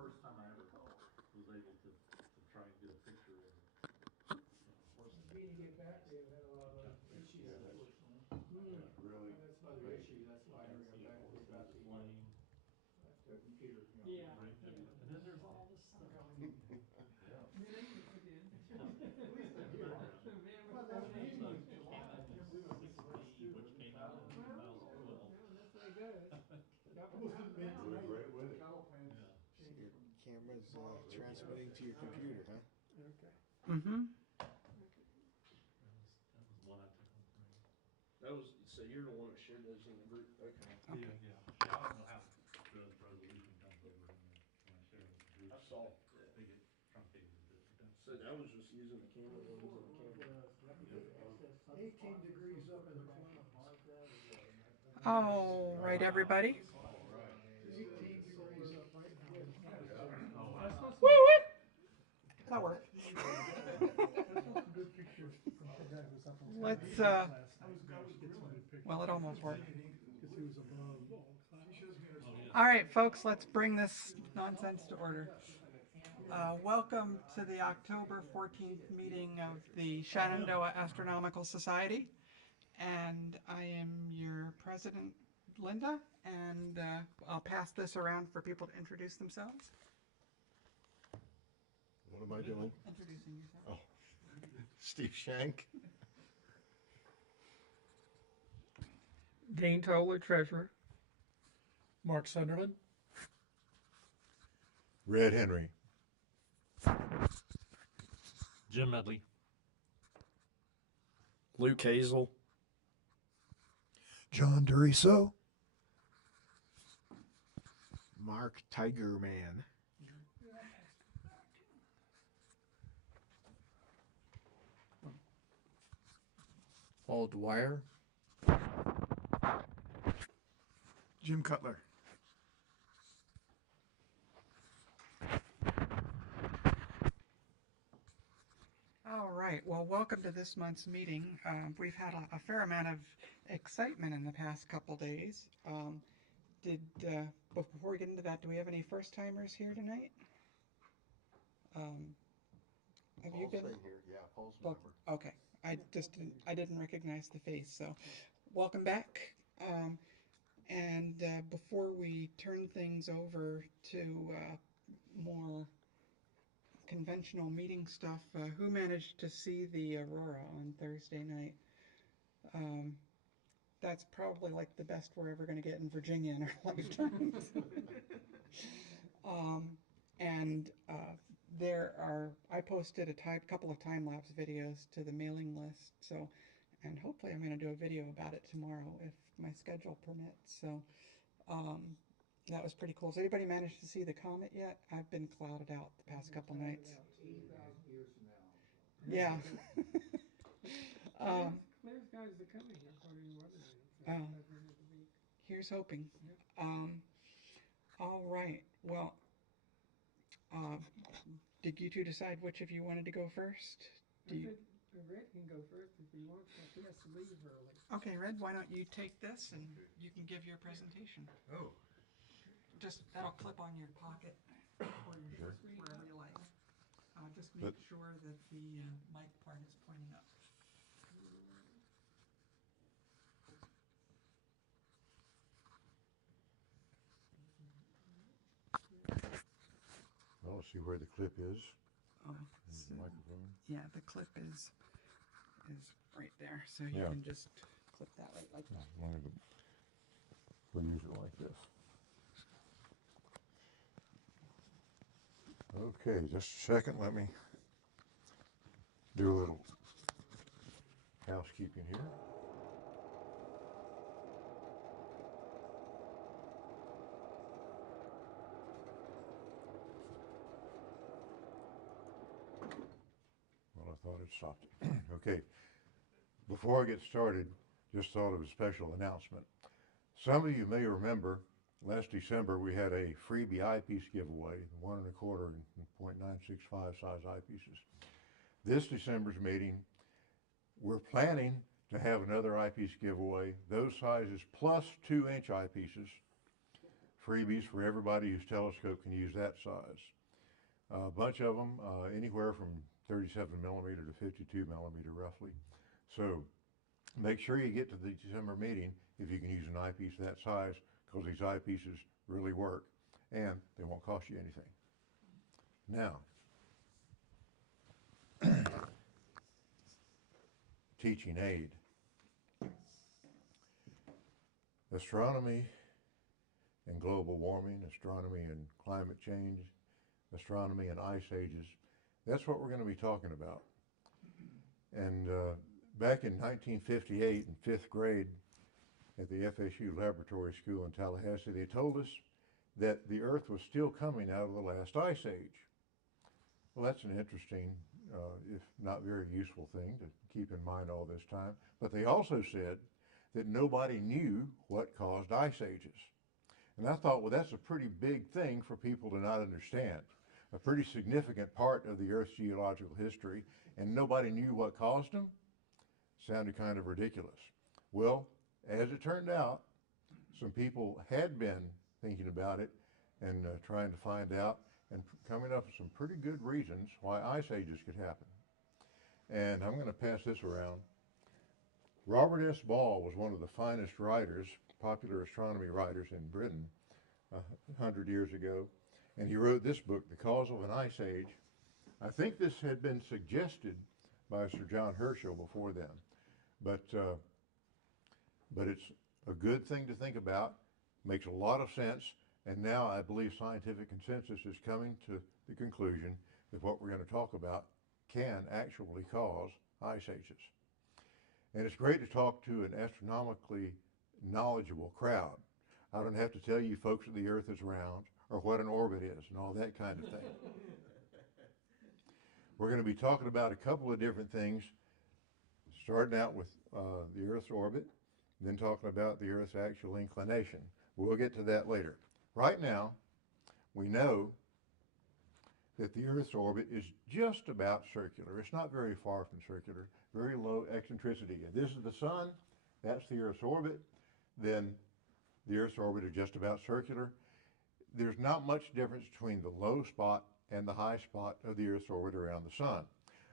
first time I ever was able to try and get a picture of it. Being to get back, they've had a lot of other issues, unfortunately. Really? That's another issue, that's why I never got back to you about the computer, you know. Yeah, right. And then there's all this stuff. Yeah. Man, I never forget. At least I'm here. Well, that's me. Canon 6D, which came out in 2012. That's what it goes. Doing great with it. Yeah. So your camera's transmitting to your computer, huh? Okay. Mm-hmm. That was one I took home from you. That was, so you're the one that shared those in the group, okay. Yeah, yeah. I don't know how the resolution comes over when I share it with the group. I saw, They get truncated a bit. so that was just using the camera, one was on the camera. 18 degrees up in the cloud. All right, everybody. 18 degrees up right now. Woo woo. That worked. Let's well, it almost worked. All right, folks, let's bring this nonsense to order. Welcome to the October 14th meeting of the Shenandoah Astronomical Society. And I am your president, Linda, and I'll pass this around for people to introduce themselves. What am I doing? Introducing yourself. Oh, Steve Shank. Dean Toller, treasurer. Mark Sunderland. Red Henry. Jim Medley. Luke Hazel. John Duriso. Mark Tigerman. Paul Dwyer. Jim Cutler. All right, well, welcome to this month's meeting. We've had a fair amount of excitement in the past couple days. Before we get into that, do we have any first-timers here tonight? Have you been? Here. Yeah, Paul's a member. Okay, I didn't recognize the face, so welcome back. And before we turn things over to more conventional meeting stuff, who managed to see the aurora on Thursday night? That's probably like the best we're ever going to get in Virginia in our lifetimes. I posted a couple of time-lapse videos to the mailing list, so, and hopefully I'm going to do a video about it tomorrow if my schedule permits. So that was pretty cool. Has anybody managed to see the comet yet? I've been clouded out the past couple nights. 80,000 years from now. Yeah. Clear skies are coming here, according to weather. Here's hoping. All right. Well, did you two decide which of you wanted to go first? Red can go first if he wants, but he has to leave early. Okay, Red, why don't you take this and you can give your presentation. Oh. Just, that'll clip on your pocket or your wherever you like. Just make sure that the mic part is pointing up. I don't see where the clip is. Oh, The microphone. yeah, the clip is right there, so you can just clip that right like that. We'll use it like this. Okay, just a second. Let me do a little housekeeping here. Well, I thought it stopped. Okay, before I get started, just thought of a special announcement. Some of you may remember last December we had a freebie eyepiece giveaway, 1 1/4 and .965 size eyepieces. This December's meeting, we're planning to have another eyepiece giveaway, those sizes plus 2-inch eyepieces freebies for everybody whose telescope can use that size. A bunch of them, anywhere from 37 millimeter to 52 millimeter roughly. So make sure you get to the December meeting if you can use an eyepiece that size, because these eyepieces really work and they won't cost you anything. Now, teaching aid. Astronomy and global warming, astronomy and climate change, astronomy and ice ages. That's what we're going to be talking about. And back in 1958, in 5th grade, at the FSU Laboratory School in Tallahassee, they told us that the Earth was still coming out of the last ice age. Well, that's an interesting, if not very useful thing to keep in mind all this time. But they also said that nobody knew what caused ice ages. And I thought, well, that's a pretty big thing for people to not understand. A pretty significant part of the Earth's geological history, and nobody knew what caused them? Sounded kind of ridiculous. Well, as it turned out, some people had been thinking about it and trying to find out and coming up with some pretty good reasons why ice ages could happen. And I'm going to pass this around. Robert S. Ball was one of the finest writers, popular astronomy writers in Britain 100 years ago, and he wrote this book, The Cause of an Ice Age. I think this had been suggested by Sir John Herschel before then, but it's a good thing to think about, makes a lot of sense, and now I believe scientific consensus is coming to the conclusion that what we're going to talk about can actually cause ice ages. And it's great to talk to an astronomically knowledgeable crowd. I don't have to tell you folks that the Earth is round or what an orbit is and all that kind of thing. We're going to be talking about a couple of different things, starting out with the Earth's orbit, then talking about the Earth's actual inclination. We'll get to that later. Right now, we know that the Earth's orbit is just about circular. It's not very far from circular, very low eccentricity. And this is the sun, that's the Earth's orbit. Then the Earth's orbit is just about circular. There's not much difference between the low spot and the high spot of the Earth's orbit around the sun.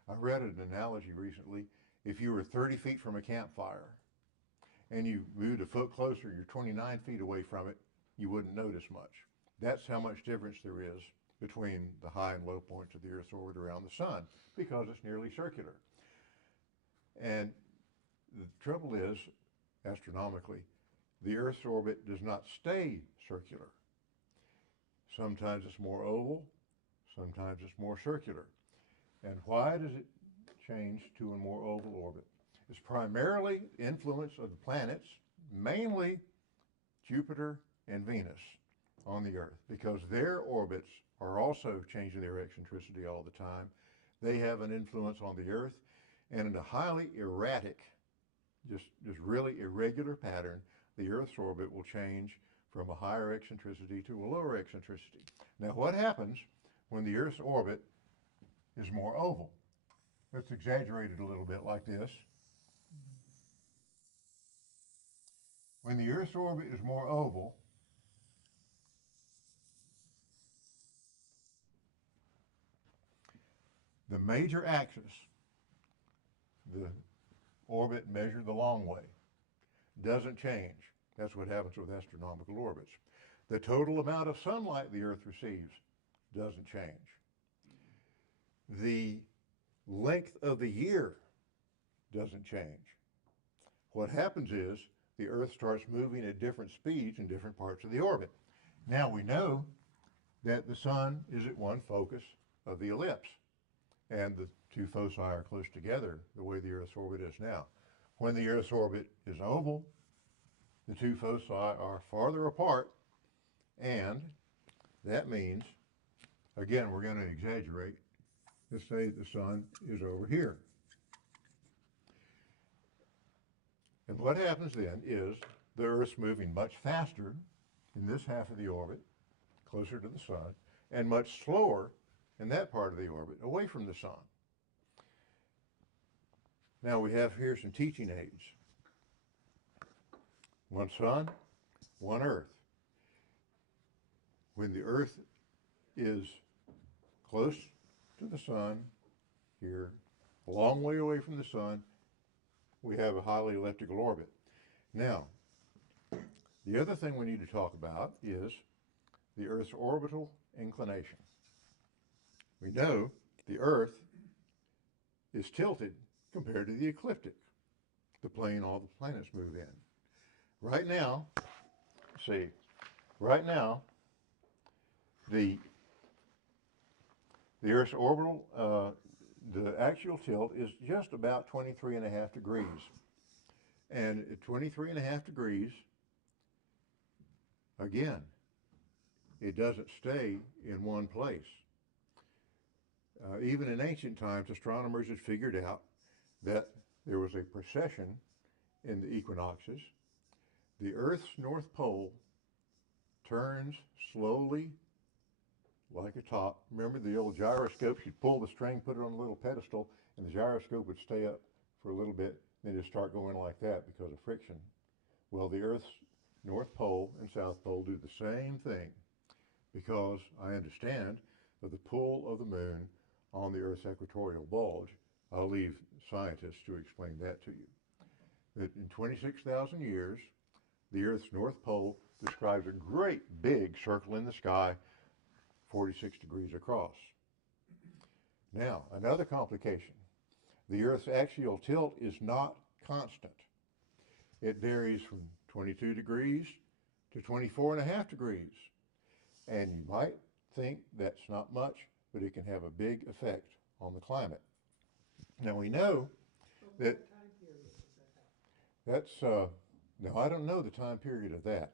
I read an analogy recently. If you were 30 feet from a campfire and you moved a foot closer, you're 29 feet away from it, you wouldn't notice much. That's how much difference there is between the high and low points of the Earth's orbit around the sun, because it's nearly circular. And the trouble is, astronomically, the Earth's orbit does not stay circular. Sometimes it's more oval, sometimes it's more circular. And why does it change to a more oval orbit? It's primarily influence of the planets, mainly Jupiter and Venus on the Earth, because their orbits are also changing their eccentricity all the time. They have an influence on the Earth, and in a highly erratic, just really irregular pattern, the Earth's orbit will change from a higher eccentricity to a lower eccentricity. Now, what happens when the Earth's orbit is more oval? Let's exaggerate it a little bit like this. When the Earth's orbit is more oval, the major axis, the orbit measured the long way, doesn't change. That's what happens with astronomical orbits. The total amount of sunlight the Earth receives doesn't change. The length of the year doesn't change. What happens is the Earth starts moving at different speeds in different parts of the orbit. Now we know that the sun is at one focus of the ellipse, and the two foci are close together the way the Earth's orbit is now. When the Earth's orbit is oval, the two foci are farther apart, and that means, again, we're going to exaggerate. Let's say the sun is over here. And what happens then is the Earth's moving much faster in this half of the orbit, closer to the sun, and much slower in that part of the orbit, away from the sun. Now we have here some teaching aids. One sun, one Earth. when the Earth is close to the sun, here, a long way away from the sun, we have a highly elliptical orbit. Now, the other thing we need to talk about is the Earth's orbital inclination. We know the Earth is tilted compared to the ecliptic, the plane all the planets move in. Right now, see, right now, the Earth's orbital, the axial tilt is just about 23.5 degrees. And at 23.5 degrees, again, it doesn't stay in one place. Even in ancient times, astronomers had figured out that there was a precession in the equinoxes. The Earth's north pole turns slowly like a top. Remember the old gyroscopes? You'd pull the string, put it on a little pedestal, and the gyroscope would stay up for a little bit, then just start going like that because of friction. Well, the Earth's north pole and south pole do the same thing because I understand of the pull of the moon on the Earth's equatorial bulge. I'll leave scientists to explain that to you. That in 26,000 years, the Earth's north pole describes a great big circle in the sky, 46 degrees across. Now, another complication. The Earth's axial tilt is not constant. It varies from 22 degrees to 24.5 degrees. And you might think that's not much, but it can have a big effect on the climate. Now we know that that's, now I don't know the time period of that.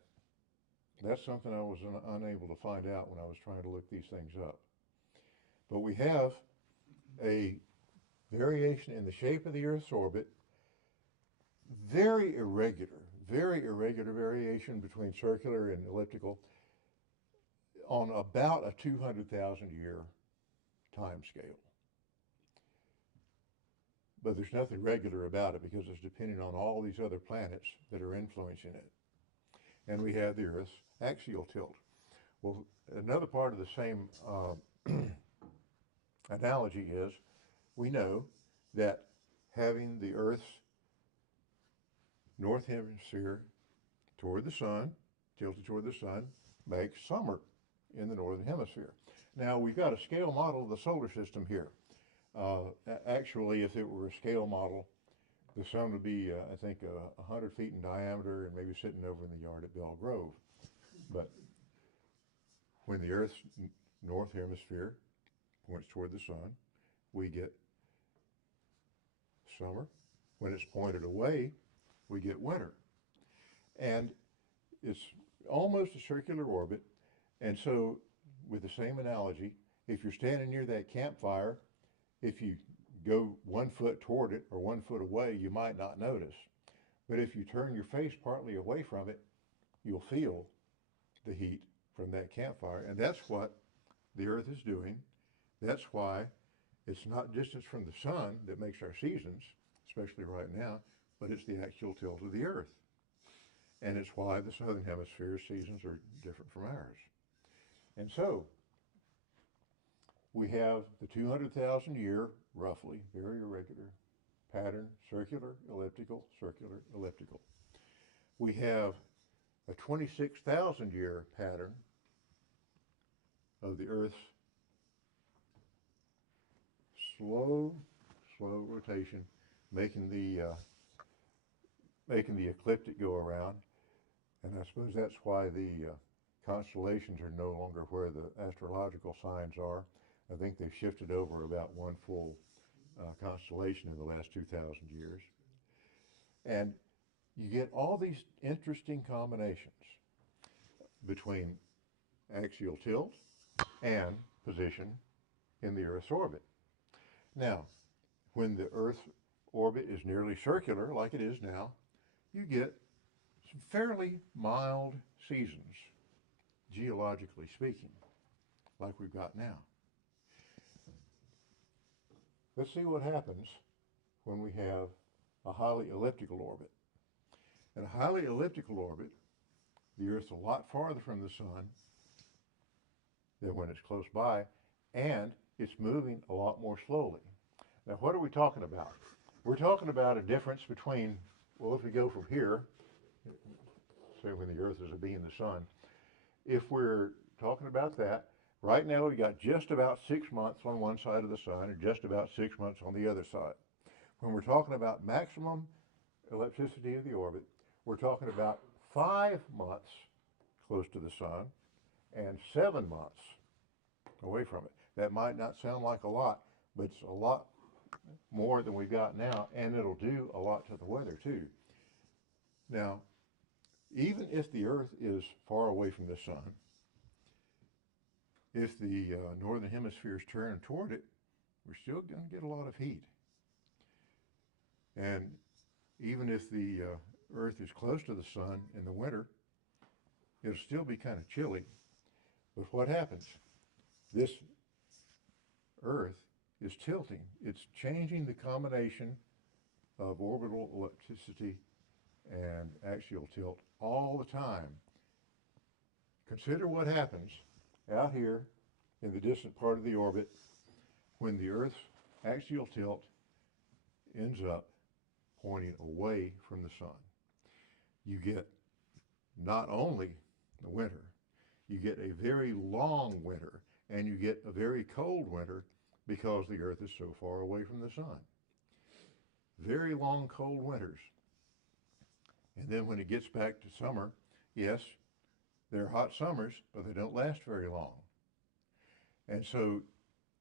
That's something I was unable to find out when I was trying to look these things up. But we have a variation in the shape of the Earth's orbit, very irregular variation between circular and elliptical on about a 200,000 year time scale. But there's nothing regular about it because it's dependent on all these other planets that are influencing it. And we have the Earth's axial tilt. Well, another part of the same analogy is we know that having the Earth's north hemisphere toward the sun, tilted toward the sun, makes summer in the northern hemisphere. Now, we've got a scale model of the solar system here. Actually, if it were a scale model, the sun would be, I think, 100 feet in diameter and maybe sitting over in the yard at Bell Grove. But when the Earth's north hemisphere points toward the sun, we get summer. When it's pointed away, we get winter. And it's almost a circular orbit. And so, with the same analogy, if you're standing near that campfire, if you go 1 foot toward it or 1 foot away, you might not notice. But if you turn your face partly away from it, you'll feel the heat from that campfire. And that's what the Earth is doing. That's why it's not distance from the sun that makes our seasons, especially right now, but it's the axial tilt of the Earth. And it's why the southern hemisphere's seasons are different from ours. And so, we have the 200,000 year, roughly, very irregular pattern, circular, elliptical, circular, elliptical. We have a 26,000 year pattern of the Earth's slow rotation, making the ecliptic go around. And I suppose that's why the constellations are no longer where the astrological signs are. I think they've shifted over about one full constellation in the last 2,000 years. And you get all these interesting combinations between axial tilt and position in the Earth's orbit. Now, when the Earth's orbit is nearly circular, like it is now, you get some fairly mild seasons, geologically speaking, like we've got now. Let's see what happens when we have a highly elliptical orbit. In a highly elliptical orbit, the Earth's a lot farther from the sun, than when it's close by, and it's moving a lot more slowly. Now, what are we talking about? We're talking about a difference between, well, if we go from here, say when the Earth is a beam of the sun, if we're talking about that, right now we got just about 6 months on one side of the sun and just about 6 months on the other side. When we're talking about maximum ellipticity of the orbit, we're talking about 5 months close to the sun and 7 months away from it. That might not sound like a lot, but it's a lot more than we've got now, and it'll do a lot to the weather too. Now, even if the Earth is far away from the sun, if the northern hemisphere is turned toward it, we're still going to get a lot of heat. And even if the Earth is close to the sun in the winter, it'll still be kind of chilly. But what happens? This Earth is tilting. It's changing the combination of orbital ellipticity and axial tilt all the time. Consider what happens out here in the distant part of the orbit when the Earth's axial tilt ends up pointing away from the sun. You get not only the winter, you get a very long winter, and you get a very cold winter because the Earth is so far away from the sun. Very long, cold winters. And then when it gets back to summer, yes, they're hot summers, but they don't last very long. And so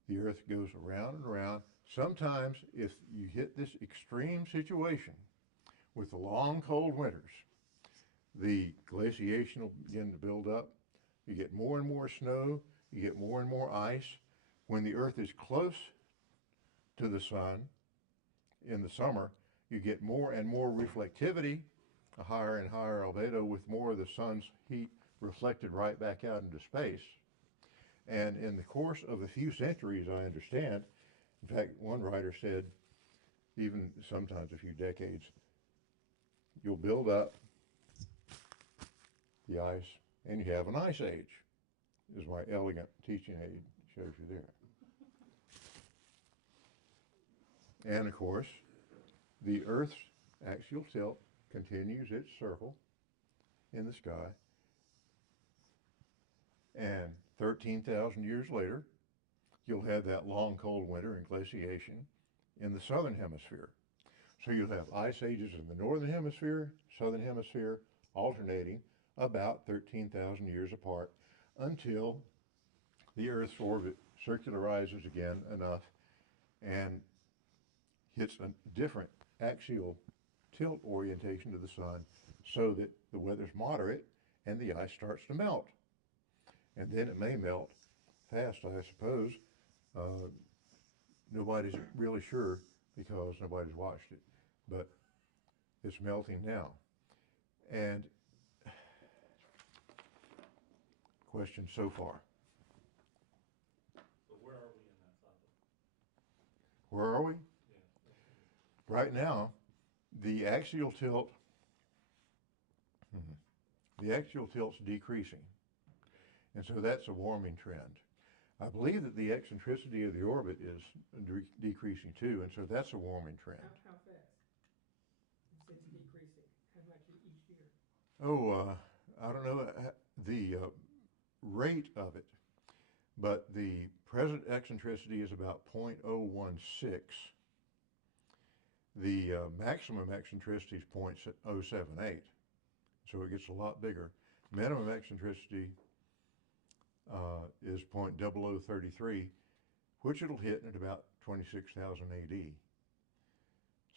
the Earth goes around and around. Sometimes if you hit this extreme situation with the long, cold winters, the glaciation will begin to build up. You get more and more snow. You get more and more ice. When the Earth is close to the sun in the summer, you get more and more reflectivity, a higher and higher albedo with more of the sun's heat reflected right back out into space. And in the course of a few centuries, I understand, in fact, one writer said, even sometimes a few decades, you'll build up the ice and you have an ice age, as my elegant teaching aid shows you there. And of course, the Earth's axial tilt continues its circle in the sky, and 13,000 years later, you'll have that long cold winter and glaciation in the southern hemisphere. So you'll have ice ages in the northern hemisphere, southern hemisphere, alternating about 13,000 years apart until the Earth's orbit circularizes again enough and hits a different axial tilt orientation to the sun so that the weather's moderate and the ice starts to melt. And then it may melt fast, I suppose. Nobody's really sure because nobody's watched it, but it's melting now. And question so far. So where are we in that cycle? Where are we? Yeah. Right now, the axial tilt's decreasing. And so that's a warming trend. I believe that the eccentricity of the orbit is decreasing too, and so that's a warming trend. How fast? It's decreasing. How much each year? Oh, I don't know the rate of it, but the present eccentricity is about 0.016. The maximum eccentricity is 0.078, so it gets a lot bigger. Minimum eccentricity is 0.0033, which it'll hit at about 26,000 AD.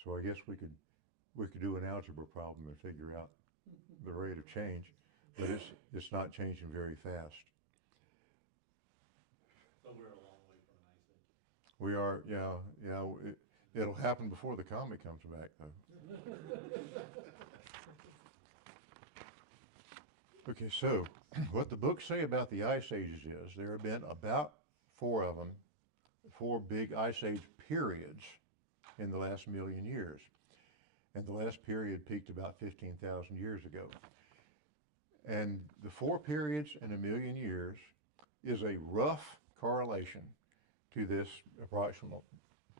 So I guess we could do an algebra problem and figure out the rate of change, but it's not changing very fast. So we're a long way from an ice age. We are, yeah. It'll happen before the comet comes back, though. Okay, so what the books say about the ice ages is there have been about 4 of them, 4 big ice age periods in the last million years. And the last period peaked about 15,000 years ago. And the 4 periods in a million years is a rough correlation to this approximate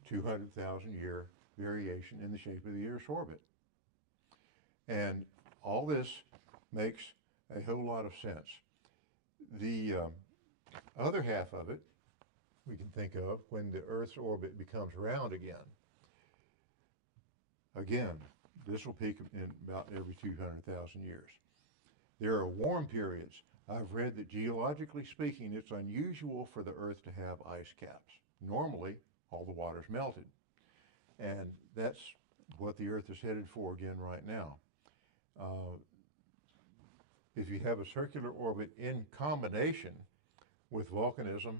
200,000 year variation in the shape of the Earth's orbit. And all this makes a whole lot of sense. The other half of it we can think of when the Earth's orbit becomes round again. Again, this will peak in about every 200,000 years. There are warm periods. I've read that geologically speaking, it's unusual for the Earth to have ice caps. Normally, all the water's melted. And that's what the Earth is headed for again right now. If you have a circular orbit in combination with volcanism,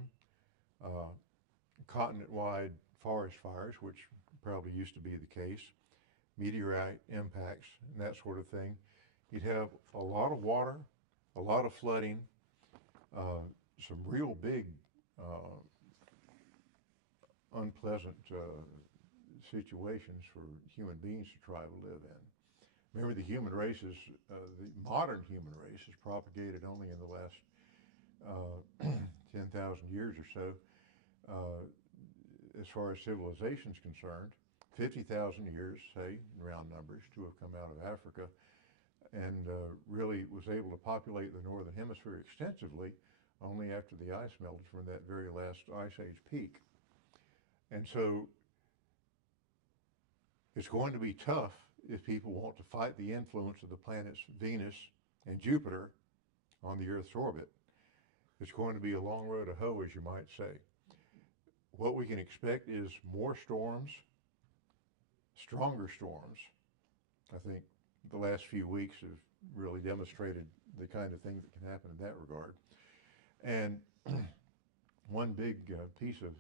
continent-wide forest fires, which probably used to be the case, meteorite impacts, and that sort of thing, you'd have a lot of water, a lot of flooding, some real big unpleasant situations for human beings to try to live in. Remember, the human race is, the modern human race is propagated only in the last 10,000 years or so. As far as civilization is concerned, 50,000 years, say, in round numbers, to have come out of Africa and really was able to populate the northern hemisphere extensively only after the ice melted from that very last ice age peak. And so it's going to be tough if people want to fight the influence of the planets Venus and Jupiter on the Earth's orbit. It's going to be a long road to hoe, as you might say. What we can expect is more storms, stronger storms. I think the last few weeks have really demonstrated the kind of thing that can happen in that regard. And one big piece of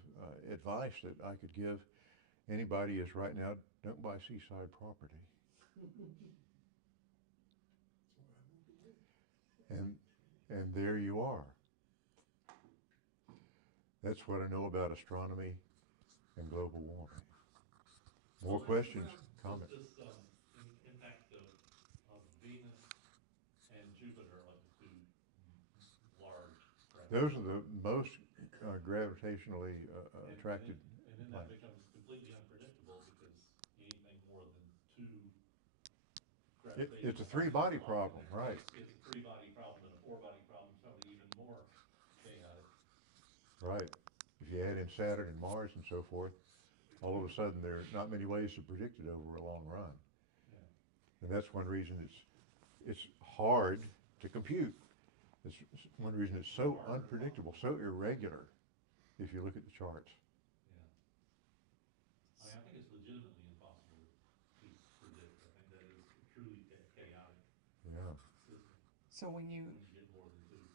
advice that I could give anybody is right now, don't buy seaside property. And there you are. That's what I know about astronomy and global warming. More questions, comments? This impact of Venus and Jupiter are like the two large planets. Those are the most gravitationally attracted And then that planets. becomes completely unpredictable because anything more than two It's a gravitational three-body bodies problem, along right? It's a three-body problem, and a four-body problem is probably even more chaotic. Right. If you add in Saturn and Mars and so forth, all of a sudden there are not many ways to predict it over a long run. Yeah. And that's one reason it's hard to compute. It's one reason it's so unpredictable, so irregular, if you look at the charts. Yeah. I think it's legitimately impossible to predict. I think that is truly chaotic Yeah. system So when you when you get more than two.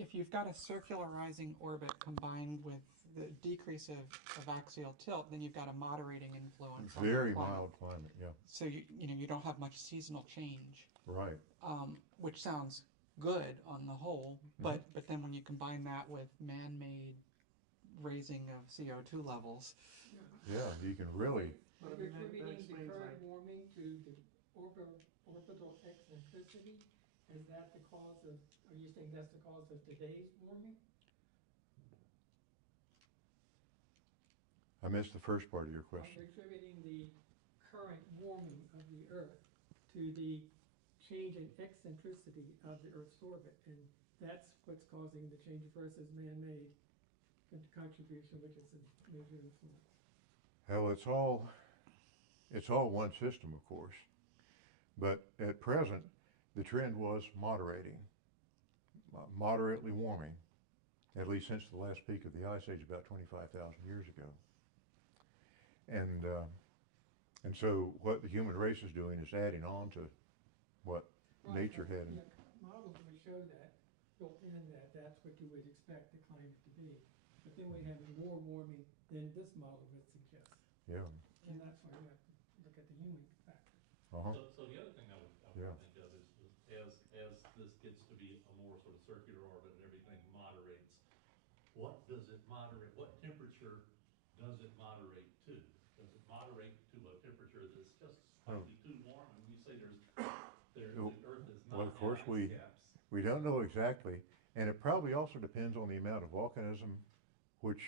if you've got a circularizing orbit combined with the decrease of axial tilt, then you've got a moderating influence on the Very climate. mild climate, yeah. So you don't have much seasonal change, Right. which sounds good on the whole, but then when you combine that with man-made raising of CO2 levels, Yeah, you can really, But You're I mean, that attributing the explains current like, warming to the orbital eccentricity? Is that the cause of, are you saying that's the cause of today's warming? I missed the first part of your question. You're attributing the current warming of the Earth to the change in eccentricity of the Earth's orbit, and that's what's causing the change versus man-made contribution, which is a major influence. Hell, it's all one system, of course. But at present, the trend was moderating, moderately warming, at least since the last peak of the Ice Age about 25,000 years ago. And so what the human race is doing is adding on to what nature had. Yeah, models would show that, built in that that's what you would expect the climate to be. But then we have more warming than this model would suggest. Yeah. And that's why we have to look at the human factor. Uh-huh. So the other thing I would Yeah. think of is as this gets to be a more sort of circular orbit and everything moderates, what does it moderate? What temperature does it moderate to? Does it moderate to a temperature that's just slightly too warm? And you say the Earth does not Well, of course have ice caps. we don't know exactly. And it probably also depends on the amount of volcanism, which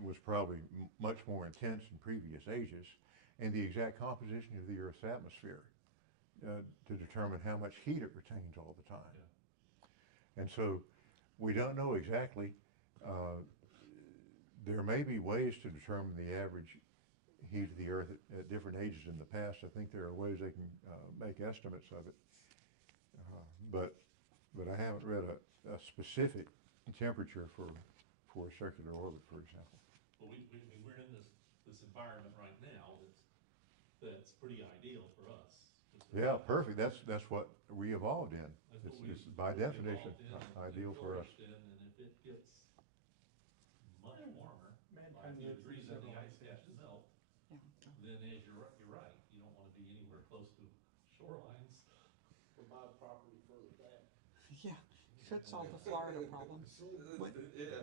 was probably much more intense in previous ages, and the exact composition of the Earth's atmosphere to determine how much heat it retains all the time. Yeah. And so we don't know exactly. There may be ways to determine the average heat of the Earth at different ages in the past. I think there are ways they can make estimates of it. But I haven't read a specific temperature for a circular orbit, for example. Well, we're in this environment right now that's pretty ideal for us. Yeah, perfect. That's what we evolved in. That's what It's by we definition evolved in and ideal for us. flourished in, and if it gets much warmer, Mankind like the lived through degrees of the several ice ice caps ages. melt, Yeah. then as you're right, you don't want to be anywhere close to shorelines. Or buy property further back. Yeah, should solve the Florida problem. What- Yeah.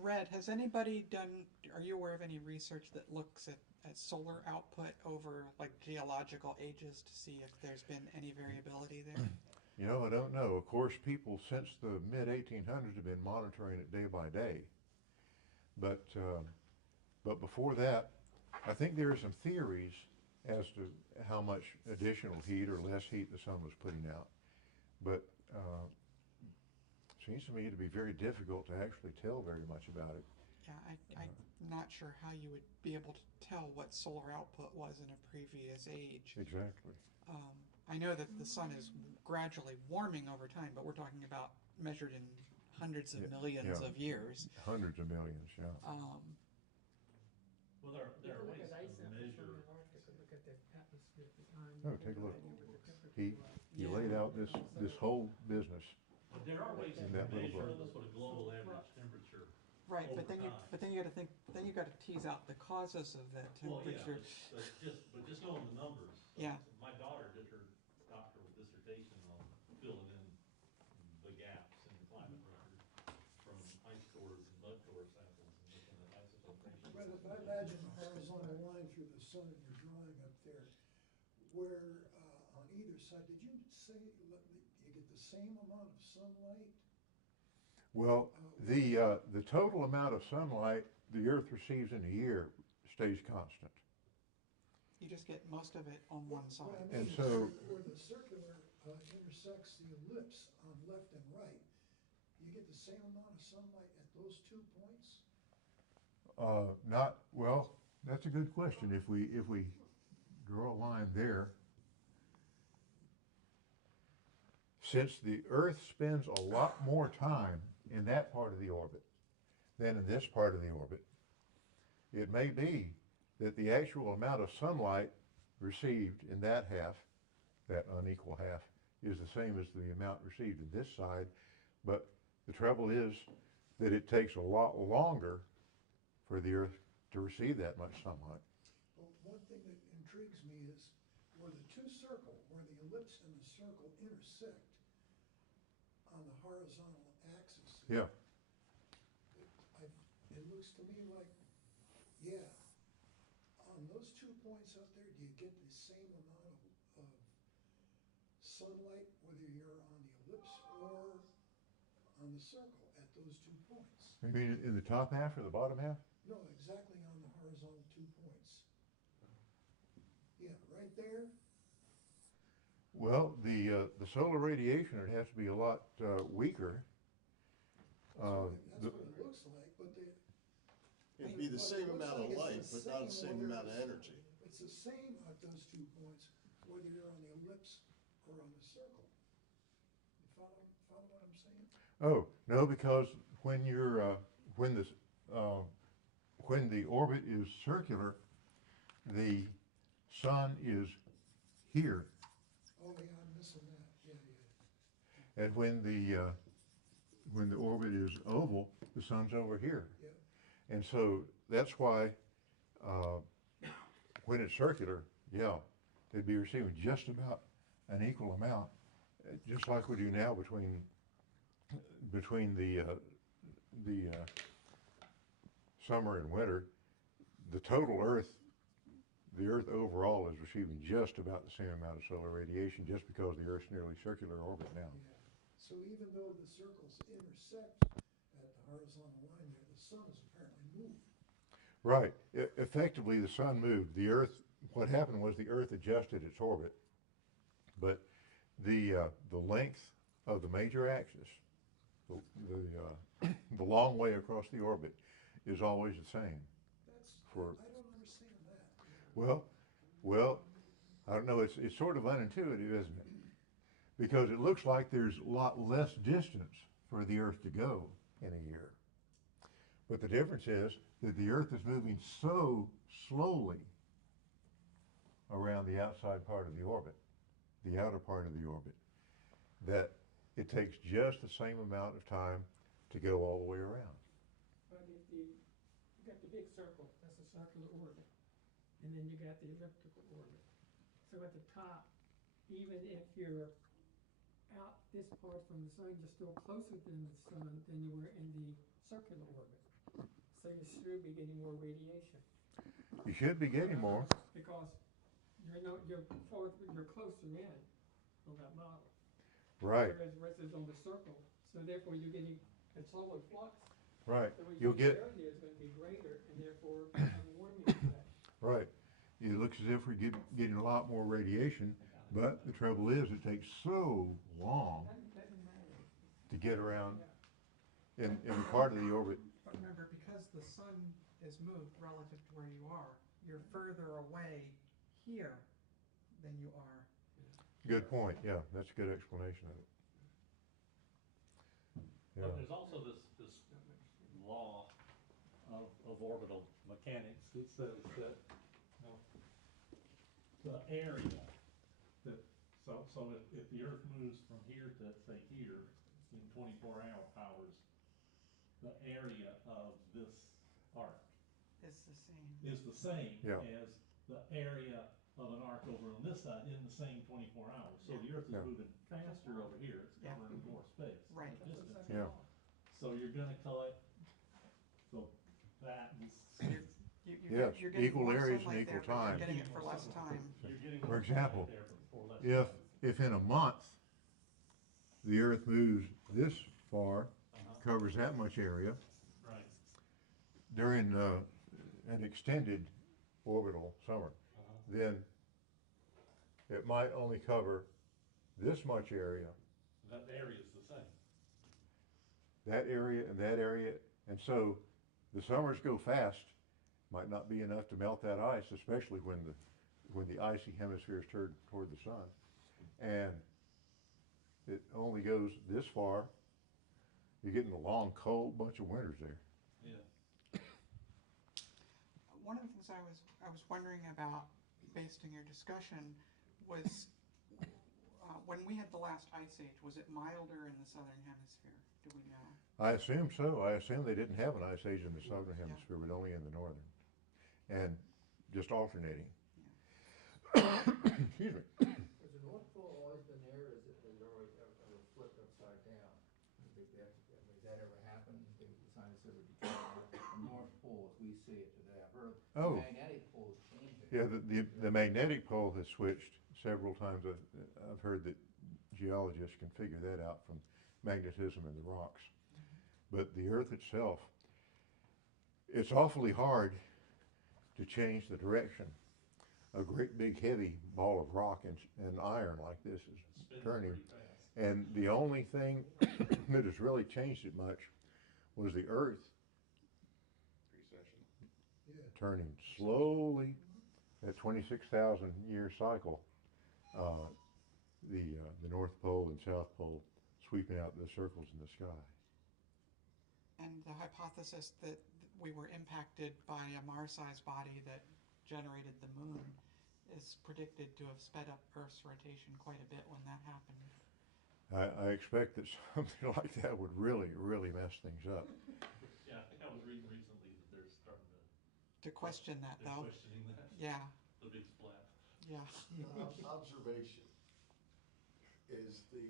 Red, has anybody done, are you aware of any research that looks at solar output over like geological ages to see if there's been any variability there? You know, I don't know. Of course, people since the mid-1800s have been monitoring it day by day. But before that, I think there are some theories as to how much additional heat or less heat the sun was putting out. But it seems to me to be very difficult to actually tell very much about it. Yeah, I'm not sure how you would be able to tell what solar output was in a previous age. Exactly. I know that the sun is gradually warming over time, but we're talking about measured in hundreds of millions of years. Hundreds of millions, yeah. Well, there are ways Look at ice to samples from measure. Antarctica, look at the atmosphere at the time. Oh, take a look. What the temperature He was. laid out this whole business. But there are ways to In that little measure book. the sort of global average temperature. Right, over but then you got to think, then you got to tease out the causes of that Well, yeah, temperature. but just knowing the numbers. Yeah. My daughter did her doctoral dissertation on filling in the gaps in the climate record from ice cores and mud core samples and looking at isotope ratios. But if I imagine a horizontal line through the sun in your drawing up there, where on either side, did you say you get the same amount of sunlight? Well, the total amount of sunlight the Earth receives in a year stays constant. You just get most of it on one What side. I And mean is so- where the circular intersects the ellipse on left and right, you get the same amount of sunlight at those 2 points? Well, that's a good question. If we draw a line there, since the Earth spends a lot more time in that part of the orbit than in this part of the orbit, it may be that the actual amount of sunlight received in that half, that unequal half, is the same as the amount received in this side. But the trouble is that it takes a lot longer for the Earth to receive that much sunlight. Well, one thing that intrigues me is where the ellipse and the circle intersect on the horizontal axis. Yeah. It looks to me like, yeah, on those 2 points up there, do you get the same amount of sunlight, whether you're on the ellipse or on the circle at those 2 points? You mean in the top half or the bottom half? No, exactly on the horizontal 2 points. Yeah, right there. Well, the solar radiation, it has to be a lot weaker. That's what it looks like, but It'd be the same it looks amount of like light, it's but the not the same whether amount of it's- energy. It's the same at those 2 points, whether you're on the ellipse or on the circle. You follow what I'm saying? Oh, no, because when you're when the orbit is circular, the sun is here, Oh, yeah, I'm missing that, yeah. and when the orbit is oval, the sun's over here. Yeah. And so that's why when it's circular, yeah, they'd be receiving just about an equal amount, just like we do now between the summer and winter. The total Earth, the Earth overall is receiving just about the same amount of solar radiation, just because the Earth's nearly circular orbit now. So even though the circles intersect at the horizontal line there, the sun is apparently moved. Right. Effectively, the sun moved. The Earth, what happened was the Earth adjusted its orbit, but the length of the major axis, the long way across the orbit, is always the same. I don't understand that. Well, I don't know. It's sort of unintuitive, isn't it? Because it looks like there's a lot less distance for the Earth to go in a year. But the difference is that the Earth is moving so slowly around the outside part of the orbit, the outer part of the orbit, that it takes just the same amount of time to go all the way around. But if you got the big circle, that's a circular orbit, and then you got the elliptical orbit. So at the top, even if you're out this part from the sun, you're still closer than the sun than you were in the circular orbit. So you should be getting more radiation. You should be getting more. Because you're closer in on that model. Right, Whereas the rest is on the circle, so therefore you're getting, it's always flux. right. So You'll your get, area is going to be greater, and therefore have a warming effect. right. It looks as if we're getting a lot more radiation, but the trouble is it takes so long Doesn't matter. to get around in the part of the orbit. But remember, because the sun is moved relative to where you are, you're further away here than you are. Good point, yeah, that's a good explanation of it. Yeah, But there's also this law of orbital mechanics that says that the area that, so if the Earth moves from here to, say, here in 24 hours, the area of this arc It's the same. is the same Yeah. as the area of an arc over on this side in the same 24 hours. So the Earth is Yeah. moving faster over here, it's Yeah. covering more space. Right. Distance. yeah, So you're gonna collect, so that is, yes, You're getting equal more areas sunlight and equal there, but time. You're getting it for less time. you're getting. For more example, sunlight there for less if time. in a month the Earth moves this far, Uh-huh. covers that much area, Right, during an extended orbital summer, uh-huh, then it might only cover this much area, that area's the same. that area and that area, and so the summers go fast. Might not be enough to melt that ice, especially when the icy hemisphere is turned toward the sun, and it only goes this far. You're getting a long, cold bunch of winters there. Yeah. One of the things I was wondering about, based on your discussion, was when we had the last ice age, was it milder in the southern hemisphere? Do we know? I assume so. I assume they didn't have an ice age in the southern hemisphere, but only in the northern, and just alternating. Excuse me. Has the North Pole always been there, or is it always ever flipped upside down? Has that ever happened? The scientists ever determined the North Pole as we see it today? I've heard Oh. the magnetic pole is changing. Yeah, the magnetic pole has switched several times. I've heard that geologists can figure that out from magnetism in the rocks. But the Earth itself, it's awfully hard to change the direction. A great big heavy ball of rock and iron like this is Spinning turning. pretty fast. And the only thing that has really changed it much was the Earth Yeah. turning slowly at 26,000 year cycle. The North Pole and South Pole sweeping out the circles in the sky. And the hypothesis that we were impacted by a Mars-sized body that generated the moon is predicted to have sped up Earth's rotation quite a bit when that happened. I expect that something like that would really, really mess things up. Yeah, I think I was reading recently that they're starting To question that, they're though, questioning that, yeah, the big splat. yeah. Observation, is the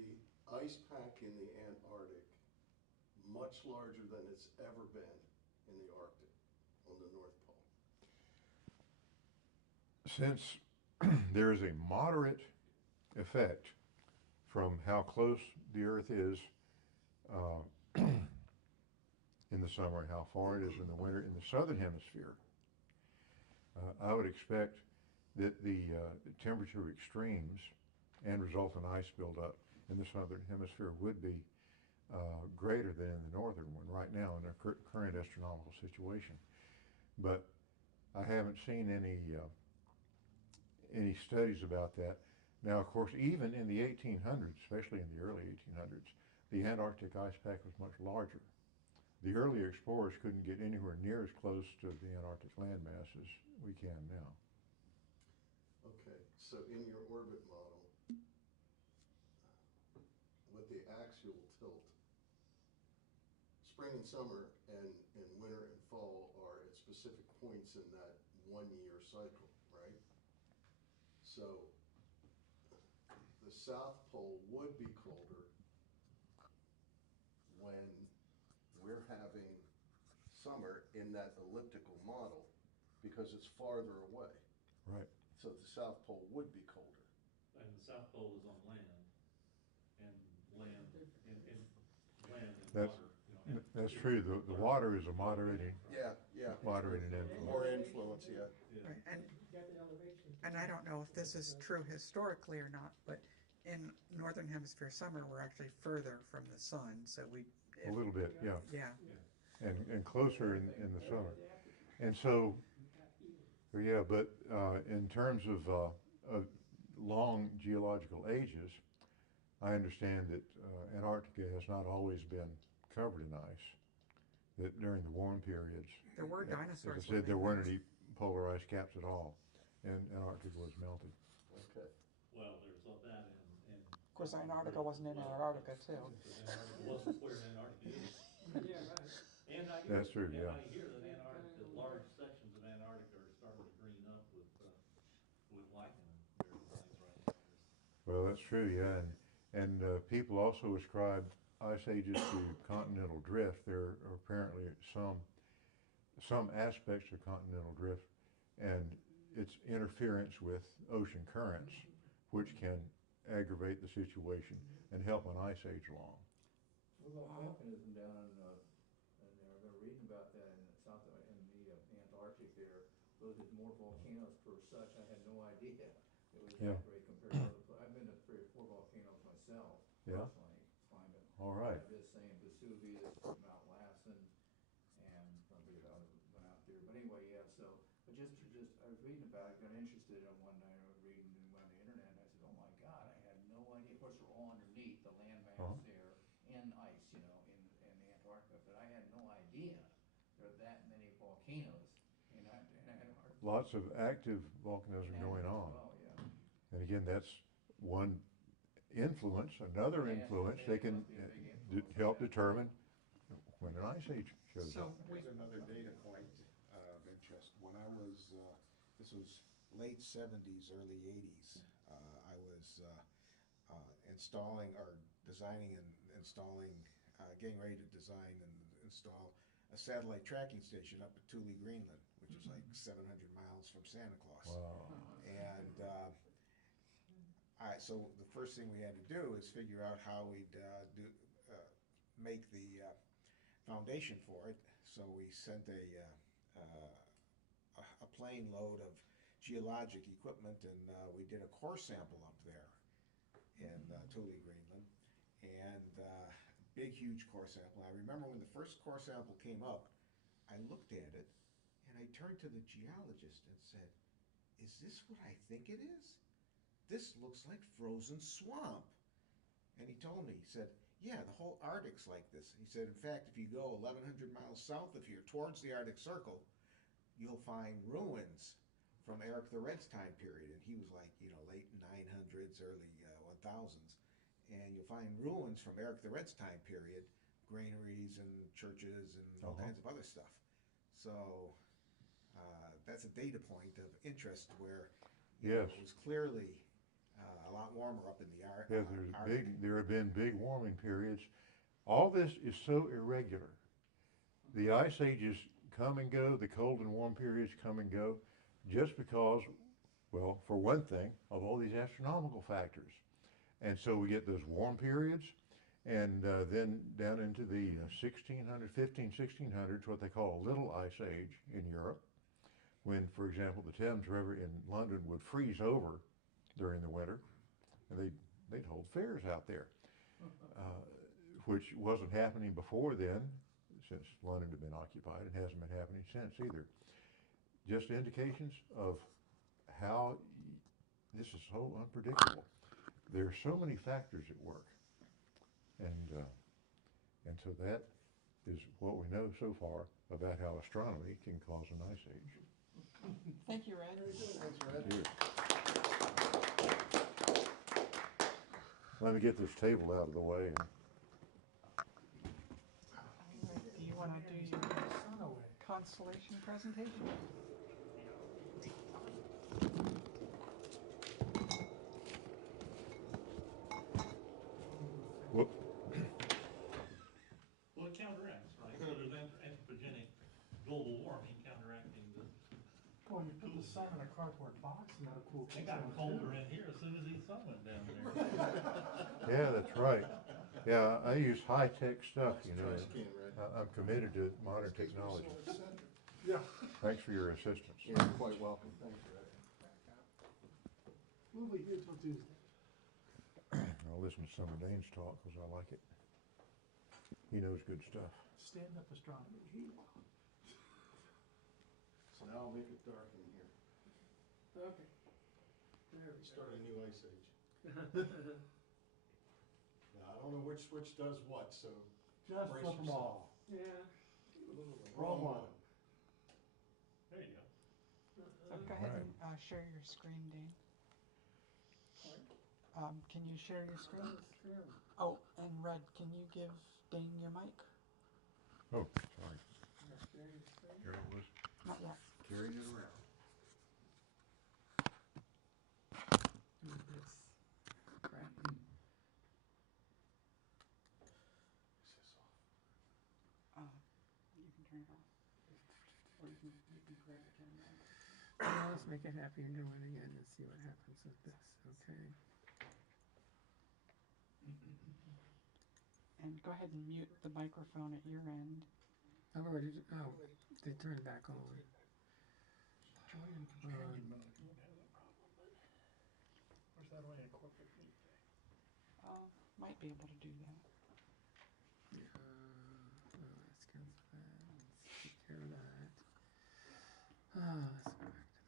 ice pack in the Antarctic much larger than it's ever been in the Arctic on the North Pole? Since there is a moderate effect from how close the Earth is in the summer and how far it is in the winter in the southern hemisphere, I would expect that the temperature extremes and resultant ice buildup in the southern hemisphere would be greater than in the northern one right now in our current astronomical situation. But I haven't seen any studies about that. Now, of course, even in the 1800s, especially in the early 1800s, the Antarctic ice pack was much larger. The earlier explorers couldn't get anywhere near as close to the Antarctic landmass as we can now. Okay, so in your orbit model, with the axial tilt, spring and summer and winter and fall are at specific points in that 1 year cycle, right? So the South Pole would be colder when we're having summer in that elliptical model because it's farther away. Right. So the South Pole would be colder. And the South Pole is on land, and land, and That's- water, you know. That's true. The water is a moderating Moderated influence. More influence, yeah. Right, and, Got the elevation. and I don't know if this is true historically or not, but in northern hemisphere summer, we're actually further from the sun, so A little bit, yeah. yeah. And closer in the summer. And so, yeah, but in terms of long geological ages, I understand that Antarctica has not always been covered in ice. That during the warm periods, There were as dinosaurs. I said, there weren't any polar ice caps at all, and Antarctica was melted. Okay. Well, there's all that and. Of course, Antarctica wasn't in Antarctica too. Antarctica wasn't where Antarctica is. Yeah, right. And I hear, That's true, yeah. I hear that Antarctica, large sections of Antarctica are starting to green up with lichen and various things right now. Well, that's true, yeah, and people also ascribe ice ages to continental drift. There are apparently some aspects of continental drift and its interference with ocean currents, which can aggravate the situation and help an ice age along. What about volcanism down in there? They're reading about that in South, in the Antarctic there. Those are more volcanoes per such. I had no idea it was Yeah. that great compared to other. I've been to 3 or 4 volcanoes myself. Yeah. Personally, climb it. All right. I'm just saying Vesuvius, Mount Lassen, and probably about went out there. But anyway, yeah. So, but just I was reading about it, got interested in one night. I was reading on the internet, and I said, "Oh my God, I had no idea." Of course, they're all underneath the landmass Uh-huh. there in ice, you know, in Antarctica. But I had no idea there are that many volcanoes in Antarctica. Lots of active volcanism going on. Well, yeah. And again, that's one influence, another Yeah, influence, it they can must be a big influence, help yeah. determine when an ice age shows So up. we, Here's another data point of interest. When I was, this was late 70s, early 80s, I was installing or designing and installing, getting ready to design and install a satellite tracking station up at Thule, Greenland, which is like 700 miles from Santa Claus. Wow. And so the first thing we had to do is figure out how we'd make the foundation for it. So we sent a plane load of geologic equipment, and we did a core sample up there in Thule, Greenland, and big, huge core sample. I remember when the first core sample came up, I looked at it, and I turned to the geologist and said, "Is this what I think it is? This looks like frozen swamp." And he told me, he said, "Yeah, the whole Arctic's like this." He said, "In fact, if you go 1,100 miles south of here towards the Arctic Circle, you'll find ruins from Eric the Red's time period." And he was like, you know, late 900s, early 1000s. And you'll find ruins from Eric the Red's time period, granaries and churches and all kinds of other stuff. So that's a data point of interest where you know, Yes. it was clearly a lot warmer up in the Yeah, there have been big warming periods. All this is so irregular. The ice ages come and go, the cold and warm periods come and go, just because, well, for one thing, of all these astronomical factors. And so we get those warm periods, and then down into the 1600s, what they call a little ice age in Europe, when, for example, the Thames River in London would freeze over during the winter, and they'd hold fairs out there, which wasn't happening before then, since London had been occupied. It hasn't been happening since either. Just indications of how this is so unpredictable. There are so many factors at work, and so that is what we know so far about how astronomy can cause an ice age. Thank you, Red. Thanks, Red. Here. Let me get this table out of the way. Do you want to do your constellation presentation? Whoop. Well, it counteracts, right? So there's anthropogenic global warming counteracting the, Well, you put the sun in a cardboard box and that'll cool it things got down. colder in here as soon as the sun went down there. Yeah, that's right. Yeah, I use high-tech stuff, you know. Trash can, Red. I'm committed to modern technology. Yeah. Thanks for your assistance. You're quite welcome. Thanks, Red. We'll be here till Tuesday. I'll listen to some of Dane's talk because I like it. He knows good stuff. Stand up astronomy. So now I'll make it dark in here. Okay. There we Start a new ice age. Now, I don't know which switch does what, so Just brace flip them yourself. all. Yeah. Wrong one. There you go. So go ahead and share your screen, Dane. Can you share your screen? Oh, and Red, can you give Dane your mic? Oh, sorry. Here it was. Not yet. Carried it around. This crap. You can turn it off. Or you can grab the camera. Let's make it happy and do it again and see what happens with this. Okay. And go ahead and mute the microphone at your end. I've already, oh, they turned back on. Join in companion mode. You won't have that problem. Or is that only a corporate meet day? Might be able to do that. Let's cancel that. Let's take care of that. Let's go back to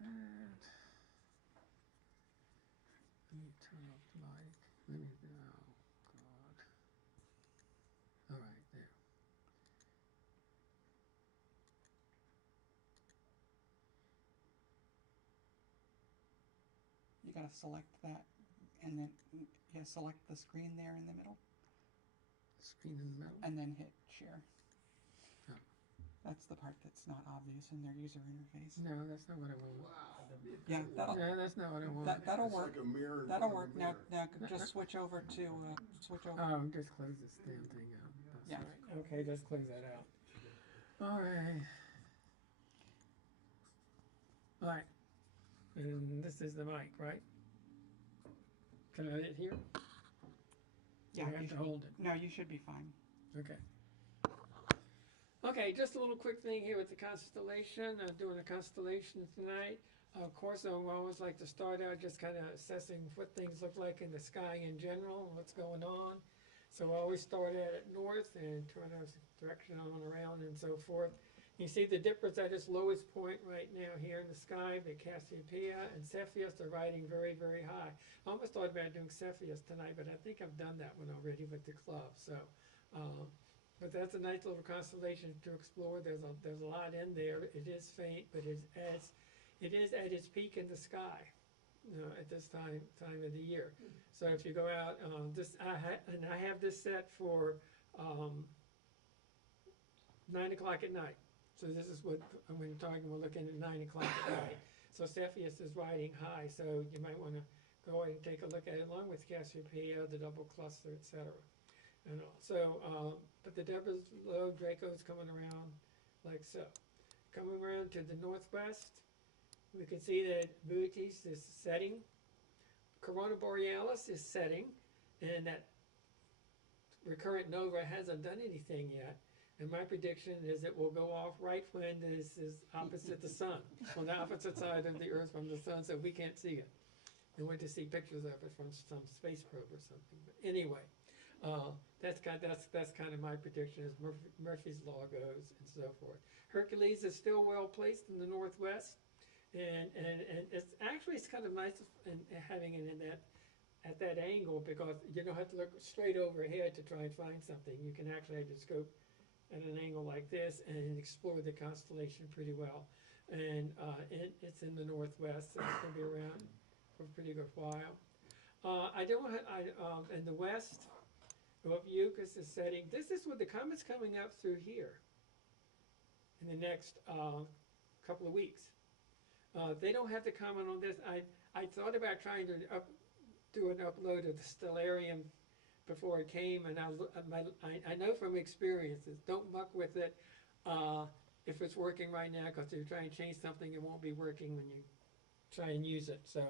that. Let me turn off the mic. Let me, oh, God. All right, there. You gotta select that and then, yeah, select the screen there in the middle Screen in the middle. and then hit share. Oh. That's the part that's not obvious in their user interface. No, that's not what I want. Yeah, that'll, No, that's not what I want. that'll It's work. like a mirror in That'll front work. of a Now, mirror. now just switch over to, switch over. Oh, just close this damn thing out. That's Yeah. right. Okay, just close that out. All right. All right. And this is the mic, right? Can I hit here? Yeah, I you have to should- hold it. No, you should be fine. Okay. Okay, just a little quick thing here with the constellation. Doing a constellation tonight. Of course, I always like to start out just kind of assessing what things look like in the sky in general, and what's going on. So I always start at north and turn the direction on around and so forth. You see the Dipper's at its lowest point right now here in the sky. The Cassiopeia and Cepheus are riding very, very high. I almost thought about doing Cepheus tonight, but I think I've done that one already with the club. So, but that's a nice little constellation to explore. There's a lot in there. It is faint, but it is at its peak in the sky at this time of the year. So if you go out, I have this set for 9 o'clock at night. So this is what we're looking at 9 o'clock at night. So Cepheus is riding high, so you might want to go ahead and take a look at it along with Cassiopeia, the double cluster, etc. And also, but the Deborah's low, Draco's coming around like so. Coming around to the northwest, we can see that Bootes is setting. Corona Borealis is setting. and that recurrent nova hasn't done anything yet. And my prediction is it will go off right when this is opposite the sun, on the opposite side of the Earth from the sun, so we can't see it. And went to see pictures of it from some space probe or something. But anyway, that's kind of my prediction as Murphy's Law goes and so forth. Hercules is still well placed in the northwest, and it's kind of nice in having it in at that angle, because you don't have to look straight overhead to try and find something. You can actually have your scope at an angle like this and explore the constellation pretty well. And it's in the northwest, so it's going to be around for a pretty good while. In the west, Ophiuchus is setting. This is where the comet's coming up through here in the next couple of weeks. They don't have to comment on this. I thought about trying to do an upload of the stellarium before it came, and I know from experiences, don't muck with it if it's working right now, because if you try and change something, it won't be working when you try and use it. So,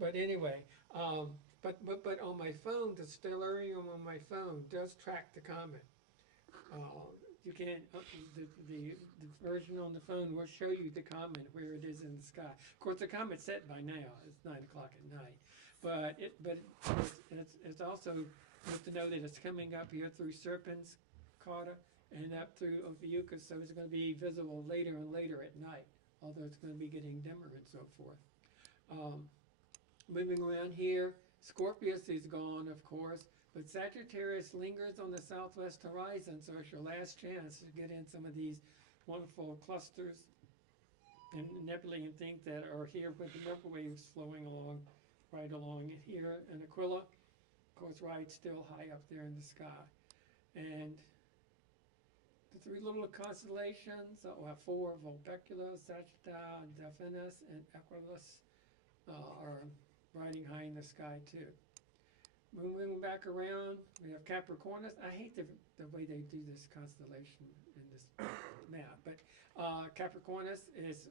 but anyway, but on my phone, the stellarium on my phone does track the comet. You can't, the version on the phone will show you the comet where it is in the sky. Of course, the comet's set by now. It's 9 o'clock at night, but it's also good to know that it's coming up here through Serpens Cauda and up through Ophiuchus, so it's going to be visible later and later at night, although it's going to be getting dimmer and so forth. Moving around here, Scorpius is gone, of course, but Sagittarius lingers on the southwest horizon, so it's your last chance to get in some of these wonderful clusters and nebulae and things that are here with the Milky Way flowing along, right along here. And Aquila, of course, right still high up there in the sky. And the three little constellations, four, Vulpecula, Sagitta, Delphinus, and Equus, are riding high in the sky too. Moving back around, we have Capricornus. I hate the way they do this constellation in this map, but Capricornus is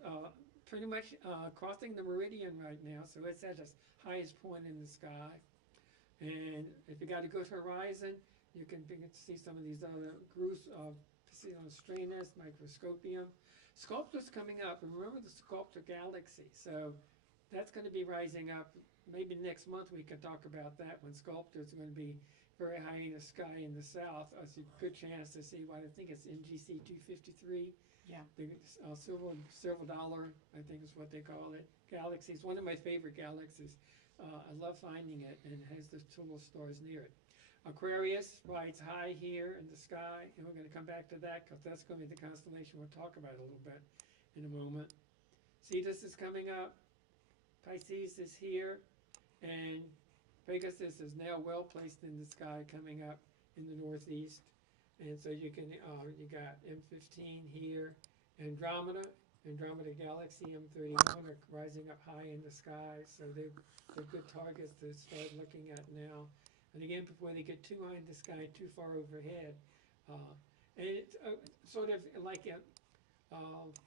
pretty much crossing the meridian right now, so it's at its highest point in the sky. And if you got a good horizon, you can see some of these other groups of Pseudostranus, Microscopium. Sculptor's coming up, and remember the Sculptor galaxy, so that's going to be rising up. Maybe next month we can talk about that, when Sculptor is going to be very high in the sky in the south. It's a good chance to see what I think it's NGC 253. Yeah. The silver dollar, I think is what they call it. Galaxy. It's one of my favorite galaxies. I love finding it, and it has the two little stars near it. Aquarius rides high here in the sky, and we're going to come back to that because that's going to be the constellation we'll talk about a little bit in a moment. Cetus is coming up. Pisces is here, and Pegasus is now well placed in the sky, coming up in the northeast. And so you can you got M15 here, Andromeda Galaxy M31 are rising up high in the sky, so they're good targets to start looking at now. And again, before they get too high in the sky, too far overhead, and it's sort of like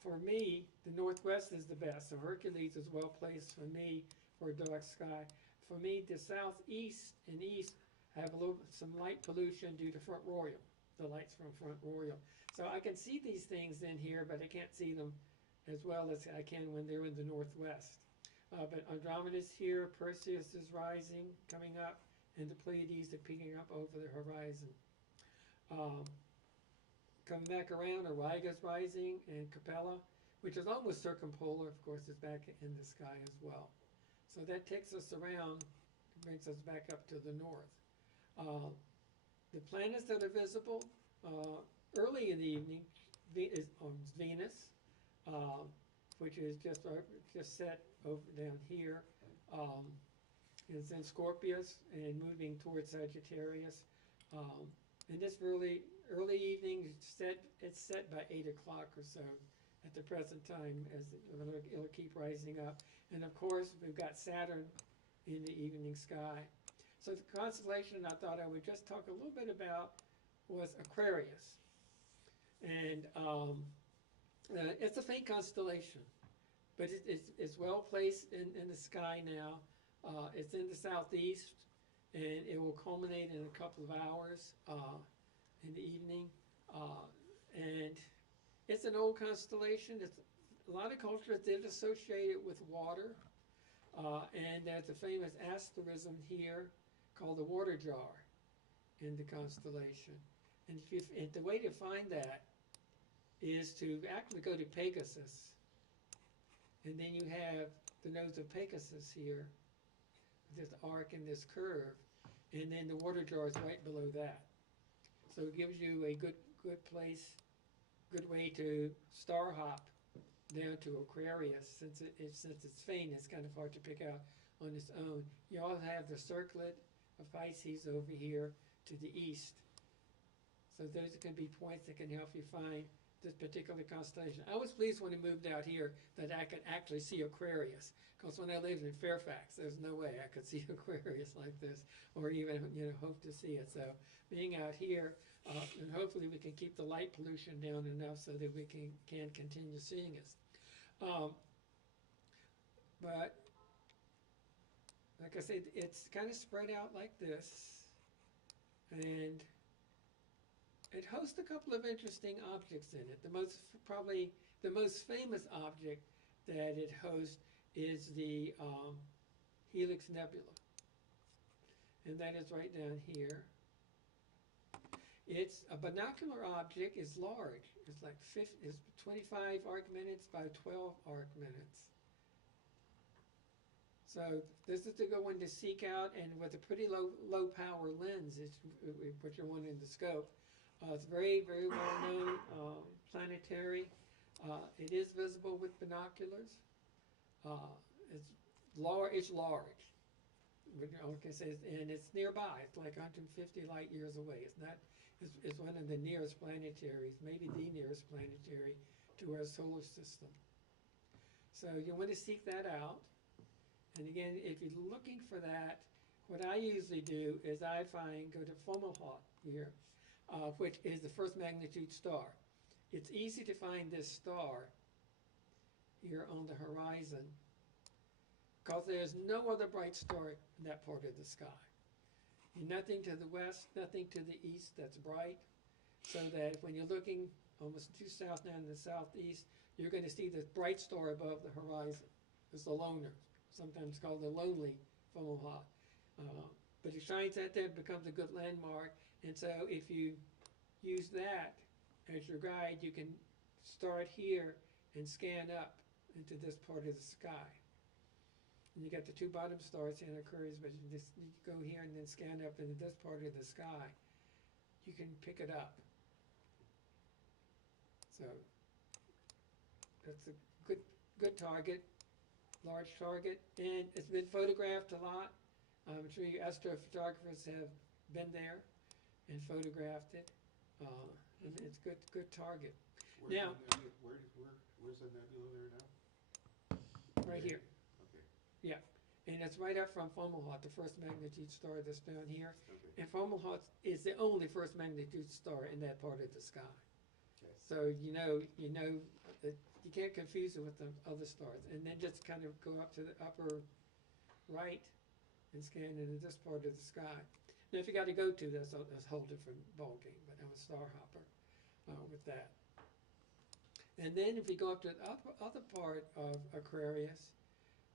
for me, the northwest is the best. So Hercules is well placed for me for a dark sky. For me, the southeast and east have some light pollution due to Front Royal, the lights from Front Royal. So I can see these things in here, but I can't see them as well as I can when they're in the northwest. But Andromeda's here, Perseus is rising, coming up, and the Pleiades are peeking up over the horizon. Coming back around, Auriga's rising, and Capella, which is almost circumpolar, of course, is back in the sky as well. So that takes us around, brings us back up to the north. The planets that are visible early in the evening is Venus, which is just set over down here. It's in Scorpius and moving towards Sagittarius. And this early evening, it's set by 8 o'clock or so at the present time, as it'll keep rising up. And of course, we've got Saturn in the evening sky. So the constellation I thought I would just talk a little bit about was Aquarius. And it's a faint constellation, but it's well placed in the sky now. It's in the southeast, and it will culminate in a couple of hours in the evening. And it's an old constellation. It's, a lot of cultures did associate it with water. And there's a famous asterism here called the water jar in the constellation. And the way to find that is to actually go to Pegasus. And then you have the nose of Pegasus here, this arc and this curve. And then the water jar is right below that. So it gives you a good place, good way to star hop down to Aquarius. Since it's faint, it's kind of hard to pick out on its own. You also have the circlet of Pisces over here to the east. So those can be points that can help you find this particular constellation. I was pleased when I moved out here that I could actually see Aquarius, because when I lived in Fairfax, there's no way I could see Aquarius like this, or even hope to see it. So being out here, and hopefully we can keep the light pollution down enough so that we can continue seeing it. But like I said, it's kind of spread out like this, and it hosts a couple of interesting objects in it. Probably the most famous object that it hosts is the Helix Nebula, and that is right down here. It's a binocular object. It's large. It's like 25 arc minutes by 12 arc minutes. So this is a good one to seek out, and with a pretty low power lens, is what you're wanting to scope. It's very, very well known planetary. It is visible with binoculars. It's large. Like I said, and it's nearby. It's like 150 light years away. It's not. It's one of the nearest planetaries, maybe the nearest planetary to our solar system. So you want to seek that out. And again, if you're looking for that, what I usually do is go to Fomalhaut here, which is the first magnitude star. It's easy to find this star here on the horizon because there's no other bright star in that part of the sky. Nothing to the west, nothing to the east that's bright, so that when you're looking almost due south now in the southeast, you're going to see this bright star above the horizon. It's the loner, sometimes called the lonely Fomalhaut. But it shines out there, it becomes a good landmark, and so if you use that as your guide, you can start here and scan up into this part of the sky. And you got the two bottom stars in Aquarius, but you go here and then scan up into this part of the sky. You can pick it up. So that's a good target, large target, and it's been photographed a lot. I'm sure you astrophotographers have been there and photographed it, and it's good target. Where's Now, where's the nebula there now? right here. Okay. Yeah, and it's right up from Fomalhaut, the first magnitude star that's down here. Okay. And Fomalhaut is the only first magnitude star in that part of the sky. Okay. So you know that you can't confuse it with the other stars. And then just kind of go up to the upper right and scan into this part of the sky. Now, if you got to go to, that's a whole different ballgame. But I'm a star hopper with that. And then if you go up to the other part of Aquarius,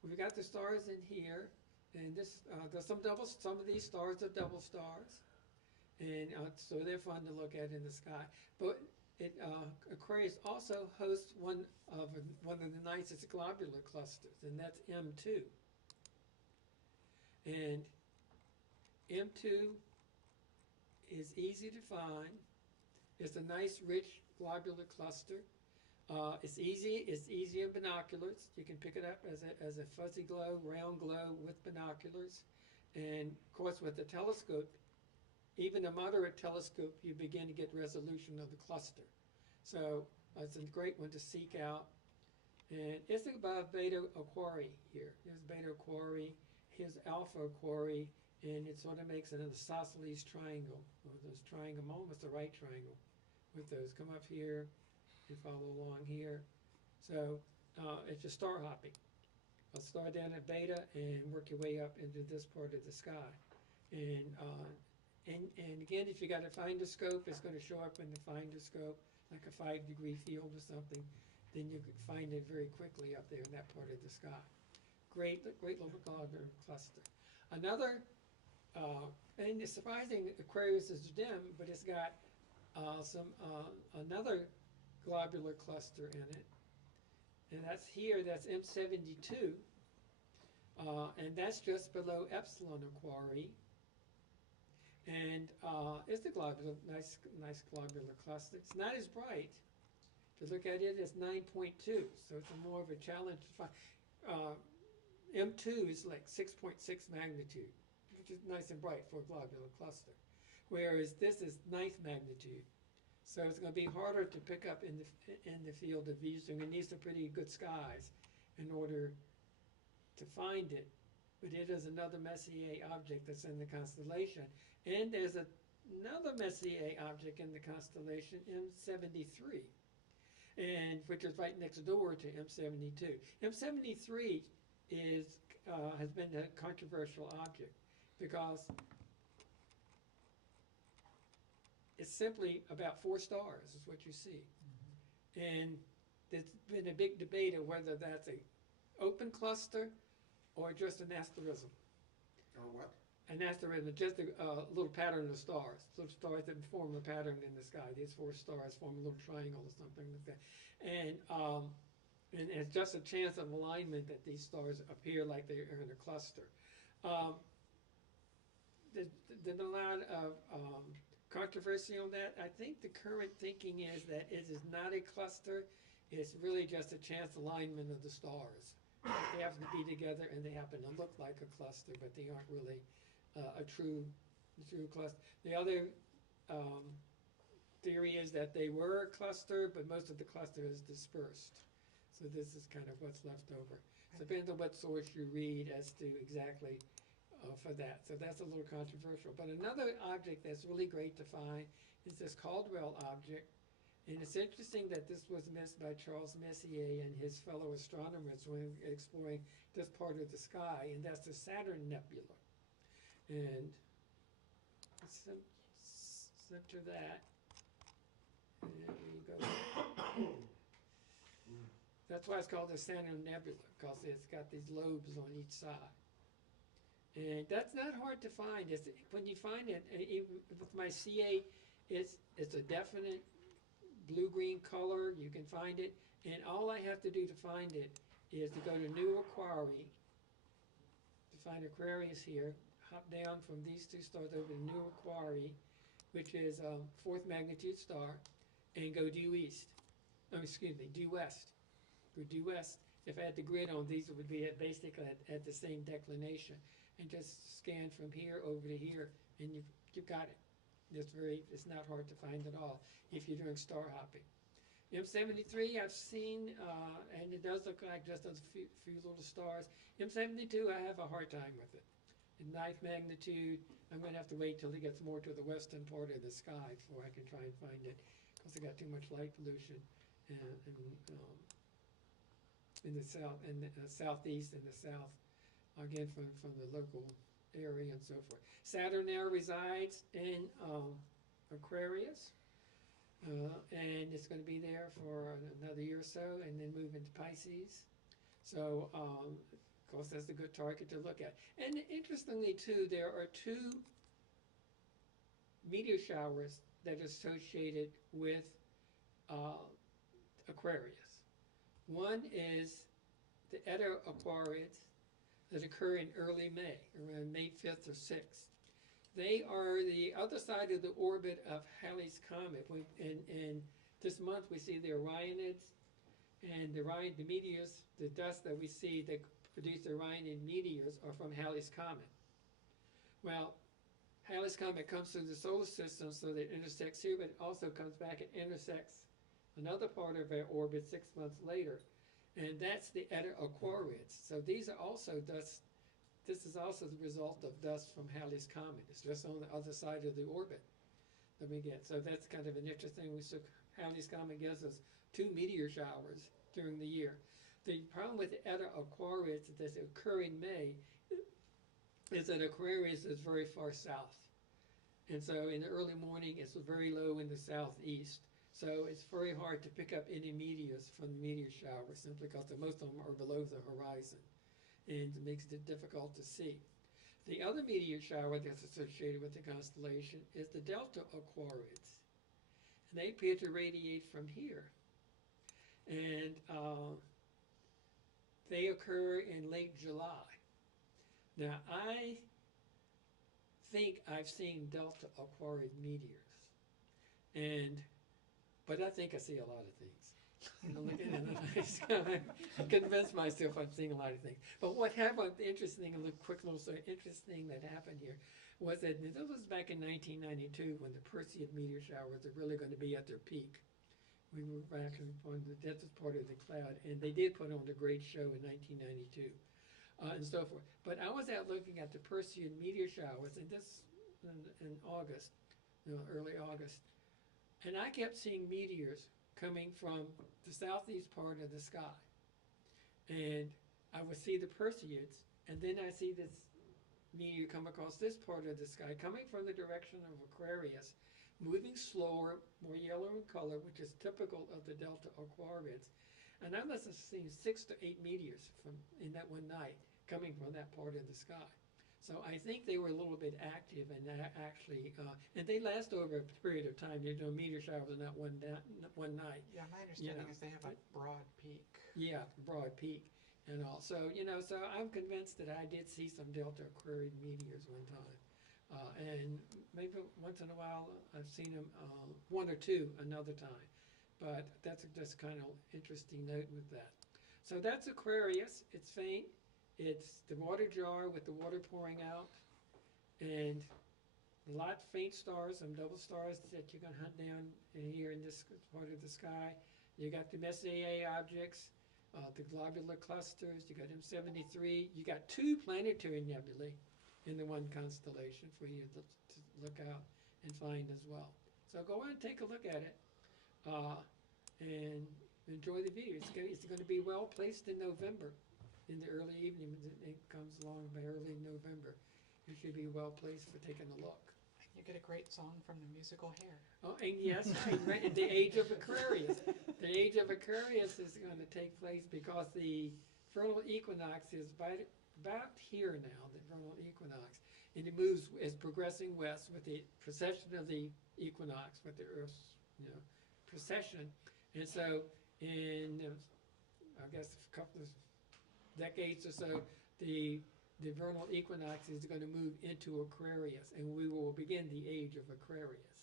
we've got the stars in here, and there's some of these stars are double stars, and so they're fun to look at in the sky. But Aquarius also hosts one of the nicest globular clusters, and that's M2. And M2 is easy to find. It's a nice, rich globular cluster. It's easy in binoculars. You can pick it up as a fuzzy glow, round glow with binoculars. And of course with the telescope, even a moderate telescope, you begin to get resolution of the cluster. So it's a great one to seek out. And it's above Beta Aquarii here. Here's Beta Aquarii, here's Alpha Aquarii, and it sort of makes an isosceles triangle, or those triangle, almost a right triangle with those. Come up here and follow along here. So it's just star hopping. I'll start down at Beta and work your way up into this part of the sky. And again, if you got a finder scope, it's going to show up in the finder scope, like a 5-degree field or something. Then you could find it very quickly up there in that part of the sky. Great little globular cluster. Another, and it's surprising Aquarius is dim, but it's got another globular cluster in it. And that's here, that's M72. And that's just below Epsilon Aquarii. And it's a nice globular cluster. It's not as bright. To look at it, it's 9.2, so it's more of a challenge to find. M2 is like 6.6 magnitude, which is nice and bright for a globular cluster. Whereas this is 9th magnitude. So it's going to be harder to pick up in the field of view. So it needs some pretty good skies in order to find it. But it is another Messier object that's in the constellation. And there's another Messier object in the constellation, M73, and which is right next door to M72. M73 has been a controversial object because it's simply about 4 stars is what you see. And there's been a big debate of whether that's an open cluster or just an asterism. Or what? An asterism, just a little pattern of stars. Little stars that form a pattern in the sky. These 4 stars form a little triangle or something like that. And it's just a chance of alignment that these stars appear like they are in a cluster. There's been a lot of controversy on that. I think the current thinking is that it is not a cluster. It's really just a chance alignment of the stars. They happen to be together and they happen to look like a cluster, but they aren't really a true cluster. The other theory is that they were a cluster, but most of the cluster is dispersed. So this is kind of what's left over. So it depends on what source you read as to exactly for that. So that's a little controversial. But another object that's really great to find is this Caldwell object. And it's interesting that this was missed by Charles Messier and his fellow astronomers when exploring this part of the sky, and that's the Saturn Nebula. And center that, and there you go. That's why it's called the Saturn Nebula, because it's got these lobes on each side. And that's not hard to find. When you find it, even with my CA, it's a definite blue-green color. You can find it, and all I have to do to find it is to go to New Aquarii, to find Aquarius here, hop down from these 2 stars over to New Aquarii, which is a 4th magnitude star, and go due east. Oh, excuse me, due west. Go due west. If I had the grid on, these would be basically at the same declination, and just scan from here over to here, and you've got it. It's not hard to find at all if you're doing star hopping. M73 I've seen, and it does look like just a few little stars. M72 I have a hard time with it. In 9th magnitude, I'm going to have to wait till it gets more to the western part of the sky before I can try and find it, because it got too much light pollution in the south, in the southeast and the south, again from the local area and so forth. Saturn now resides in Aquarius, and it's going to be there for another year or so, and then move into Pisces. So, of course, that's a good target to look at. And interestingly, too, there are 2 meteor showers that are associated with Aquarius. One is the Eta Aquariids that occur in early May, around May 5th or 6th. They are the other side of the orbit of Halley's Comet. And this month we see the Orionids, and the meteors, the dust that we see that produce the Orionid meteors are from Halley's Comet. Well, Halley's Comet comes through the solar system, so that it intersects here, but it also comes back and intersects another part of our orbit 6 months later. And that's the Eta Aquariids. So these are also dust. This is also the result of dust from Halley's Comet. It's just on the other side of the orbit that we get. So that's kind of an interesting. Halley's Comet gives us 2 meteor showers during the year. The problem with the Eta Aquariids that occur in May is that Aquarius is very far south. And so in the early morning, it's very low in the southeast. So it's very hard to pick up any meteors from the meteor shower simply because most of them are below the horizon. And it makes it difficult to see. The other meteor shower that's associated with the constellation is the Delta Aquariids. And they appear to radiate from here. And they occur in late July. Now, I think I've seen Delta Aquarid meteors, but I think I see a lot of things. I'm looking at it, I convinced myself I'm seeing a lot of things. But what happened, interesting that happened here, was that this was back in 1992 when the Perseid meteor showers are really going to be at their peak. We were back on the densest part of the cloud, and they did put on a great show in 1992. And so forth. But I was out looking at the Perseid meteor showers, and this in August, early August, and I kept seeing meteors coming from the southeast part of the sky. And I would see the Perseids, and then I see this meteor come across this part of the sky, coming from the direction of Aquarius, moving slower, more yellow in color, which is typical of the Delta Aquarids. And I must have seen 6 to 8 meteors in that one night coming from that part of the sky. So I think they were a little bit active and actually, and they last over a period of time. Meteor showers are not one night. Yeah, my understanding is they have a broad peak. Yeah, broad peak and all. So, so I'm convinced that I did see some Delta Aquariid meteors one time. And maybe once in a while I've seen them, one or two another time. But that's just kind of interesting note with that. So that's Aquarius. It's faint. It's the water jar with the water pouring out, and a lot of faint stars, some double stars that you can hunt down in here in this part of the sky. You got the Messier objects, the globular clusters. You got M73. You got 2 planetary nebulae in the one constellation for you to look out and find as well. So go on and take a look at it. And enjoy the view. It's going to be well placed in November, in the early evening. It comes along by early November. It should be well placed for taking a look. You get a great song from the musical Hair. Oh, and yes, right, the age of Aquarius. The age of Aquarius is going to take place because the vernal equinox is about here now, the vernal equinox. And it moves, is progressing west with the precession of the equinox, with the Earth's, precession. And so in, I guess, a couple of decades or so, the vernal equinox is going to move into Aquarius, and we will begin the age of Aquarius.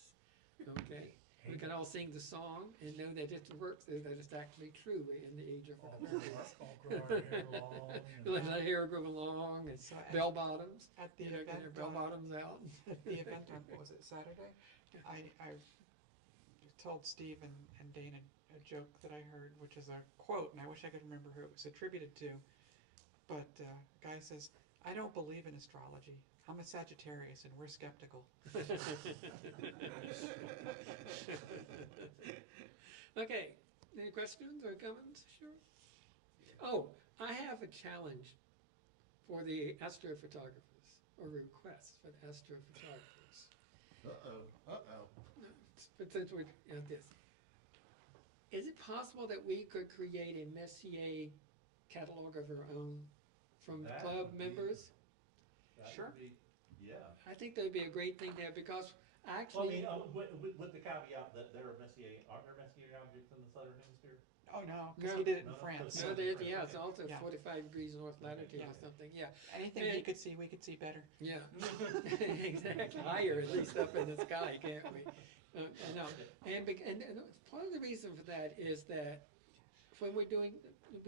Okay? We can all sing the song and know that it works, that it's actually true in the age of Aquarius. All grow our hair long. Let hair grow long, and So bell bottoms. At the Get event, their bell bottoms out. at the event on, what was it, Saturday? I told Steve and Dana a joke that I heard, which is a quote, and I wish I could remember who it was attributed to. But a guy says, "I don't believe in astrology. I'm a Sagittarius, and we're skeptical." Okay, any questions or comments? Sure. Oh, I have a challenge for the astrophotographers, or request for the astrophotographers. But since we're at this, is it possible that we could create a Messier catalog of our own from That club would be- members? That Sure. would be, yeah. I think that'd be a great thing to have, because Well, I actually, mean, with the caveat that there are Messier, aren't there Messier objects in the southern hemisphere? Oh, no, because No. he did it in No, France. no, there's- yeah, it's also Yeah. 45 degrees north latitude Yeah. or something, yeah. Anything he could see, we could see better. Yeah, exactly. Higher, at least up in the sky, can't we? No, and part of the reason for that is that when we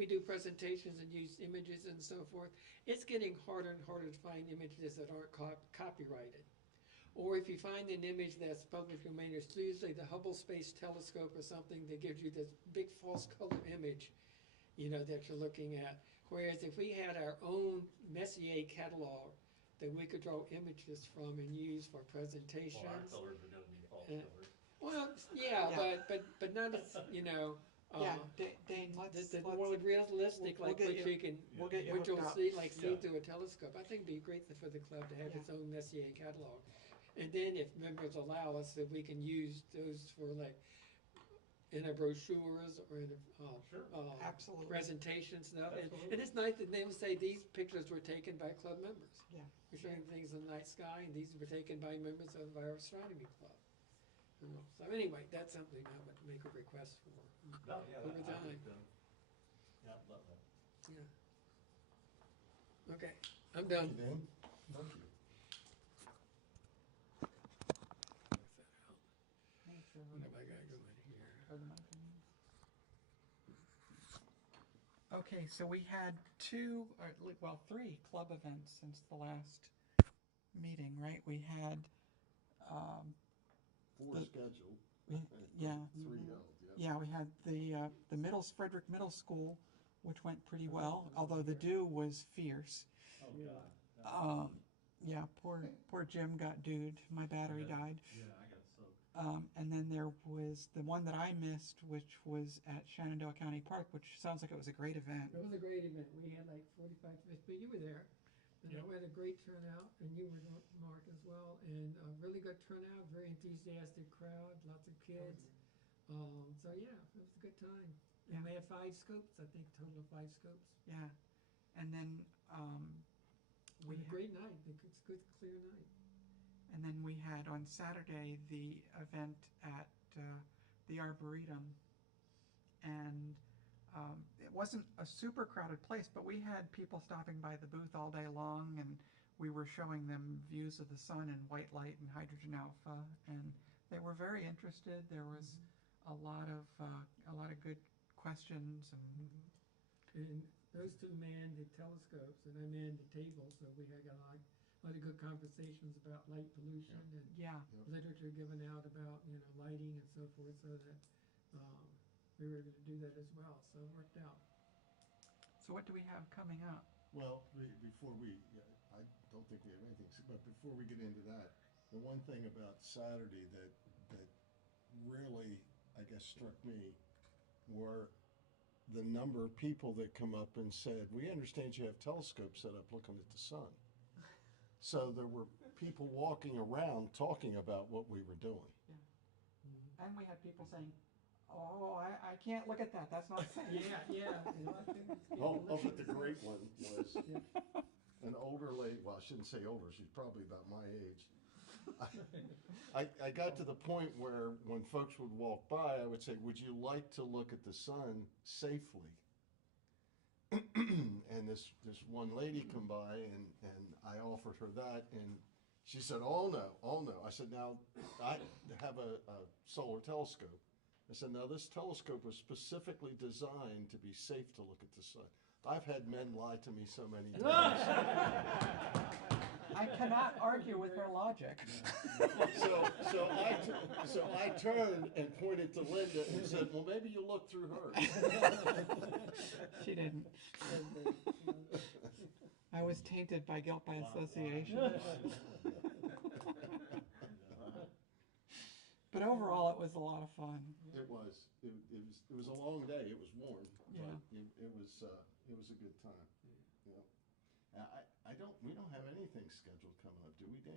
do presentations and use images and so forth, it's getting harder and harder to find images that aren't copyrighted. Or if you find an image that's public domain, it's usually the Hubble Space Telescope or something that gives you this big false color image, that you're looking at. Whereas if we had our own Messier catalog that we could draw images from and use for presentations. Well, our colors are gonna be false Yeah. colors. Well, yeah, Yeah. but not as, Yeah, Dane, let's, The more realistic, we'll like get what you- you can, we'll get you what you'll hooked up. see, like seen Yeah. through a telescope. I think it'd be great for the club to have Yeah. its own Messier catalog. And then if members allow us, that we can use those for like in our brochures or in Sure. Absolutely. presentations and stuff. And Absolutely. it's nice that they would say these pictures were taken by club members. Yeah. We're showing things in the night sky, and these were taken by members of our astronomy club. You know, so anyway, that's something I would make a request for. No, yeah, Over I time. think, yeah, love that. Yeah. Okay, I'm done. Thank you, Dan. Thank you. What have I got going here? Okay, so we had three club events since the last meeting, right? We had, Four The- scheduled. yeah. Three held, yeah. Yeah, we had the Frederick Middle School, which went pretty well, although the dew was fierce. Oh, God. Yeah, poor Jim got dewed. My battery Yeah. died. Yeah, I got soaked. And then there was the one that I missed, which was at Shenandoah County Park, which sounds like it was a great event. It was a great event. We had like 45, but you were there. And we had a great turnout, and you were, Mark, as well. And a really good turnout, very enthusiastic crowd, lots of kids. So yeah, it was a good time. And we had 5 scopes, I think, total of 5 scopes. Yeah, and then We had a great night. It's a good, clear night. and then we had on Saturday the event at the Arboretum, and it wasn't a super crowded place, but we had people stopping by the booth all day long, and we were showing them views of the sun and white light and hydrogen alpha, and they were very interested. There was a lot of good questions, and And those two manned the telescopes, and I manned the table, so we had got a lot of good conversations about light pollution and yeah. literature given out about, lighting and so forth, so that we were able to do that as well, so it worked out. So what do we have coming up? Well, before I don't think we have anything, but before we get into that, the one thing about Saturday that really, I guess, struck me were the number of people that come up and said, we understand you have telescopes set up looking at the sun. So there were people walking around talking about what we were doing. And we had people saying, "Oh, I can't look at that. That's not safe." Yeah. Oh, but the great one was an older lady, well, I shouldn't say older, she's probably about my age. I got to the point where when folks would walk by, I would say, would you like to look at the sun safely? And this one lady come by and I offered her that, and she said, oh no. I said, now, I have a solar telescope. I said, now this telescope was specifically designed to be safe to look at the sun. I've had men lie to me so many times. I cannot argue with their logic. So I turned and pointed to Linda and said, well, maybe you look through hers. She didn't. I was tainted by guilt by association. But overall, it was a lot of fun. It was. It was a long day. It was warm. Yeah. But it was a good time. Yeah. We don't have anything scheduled coming up, do we, Dan?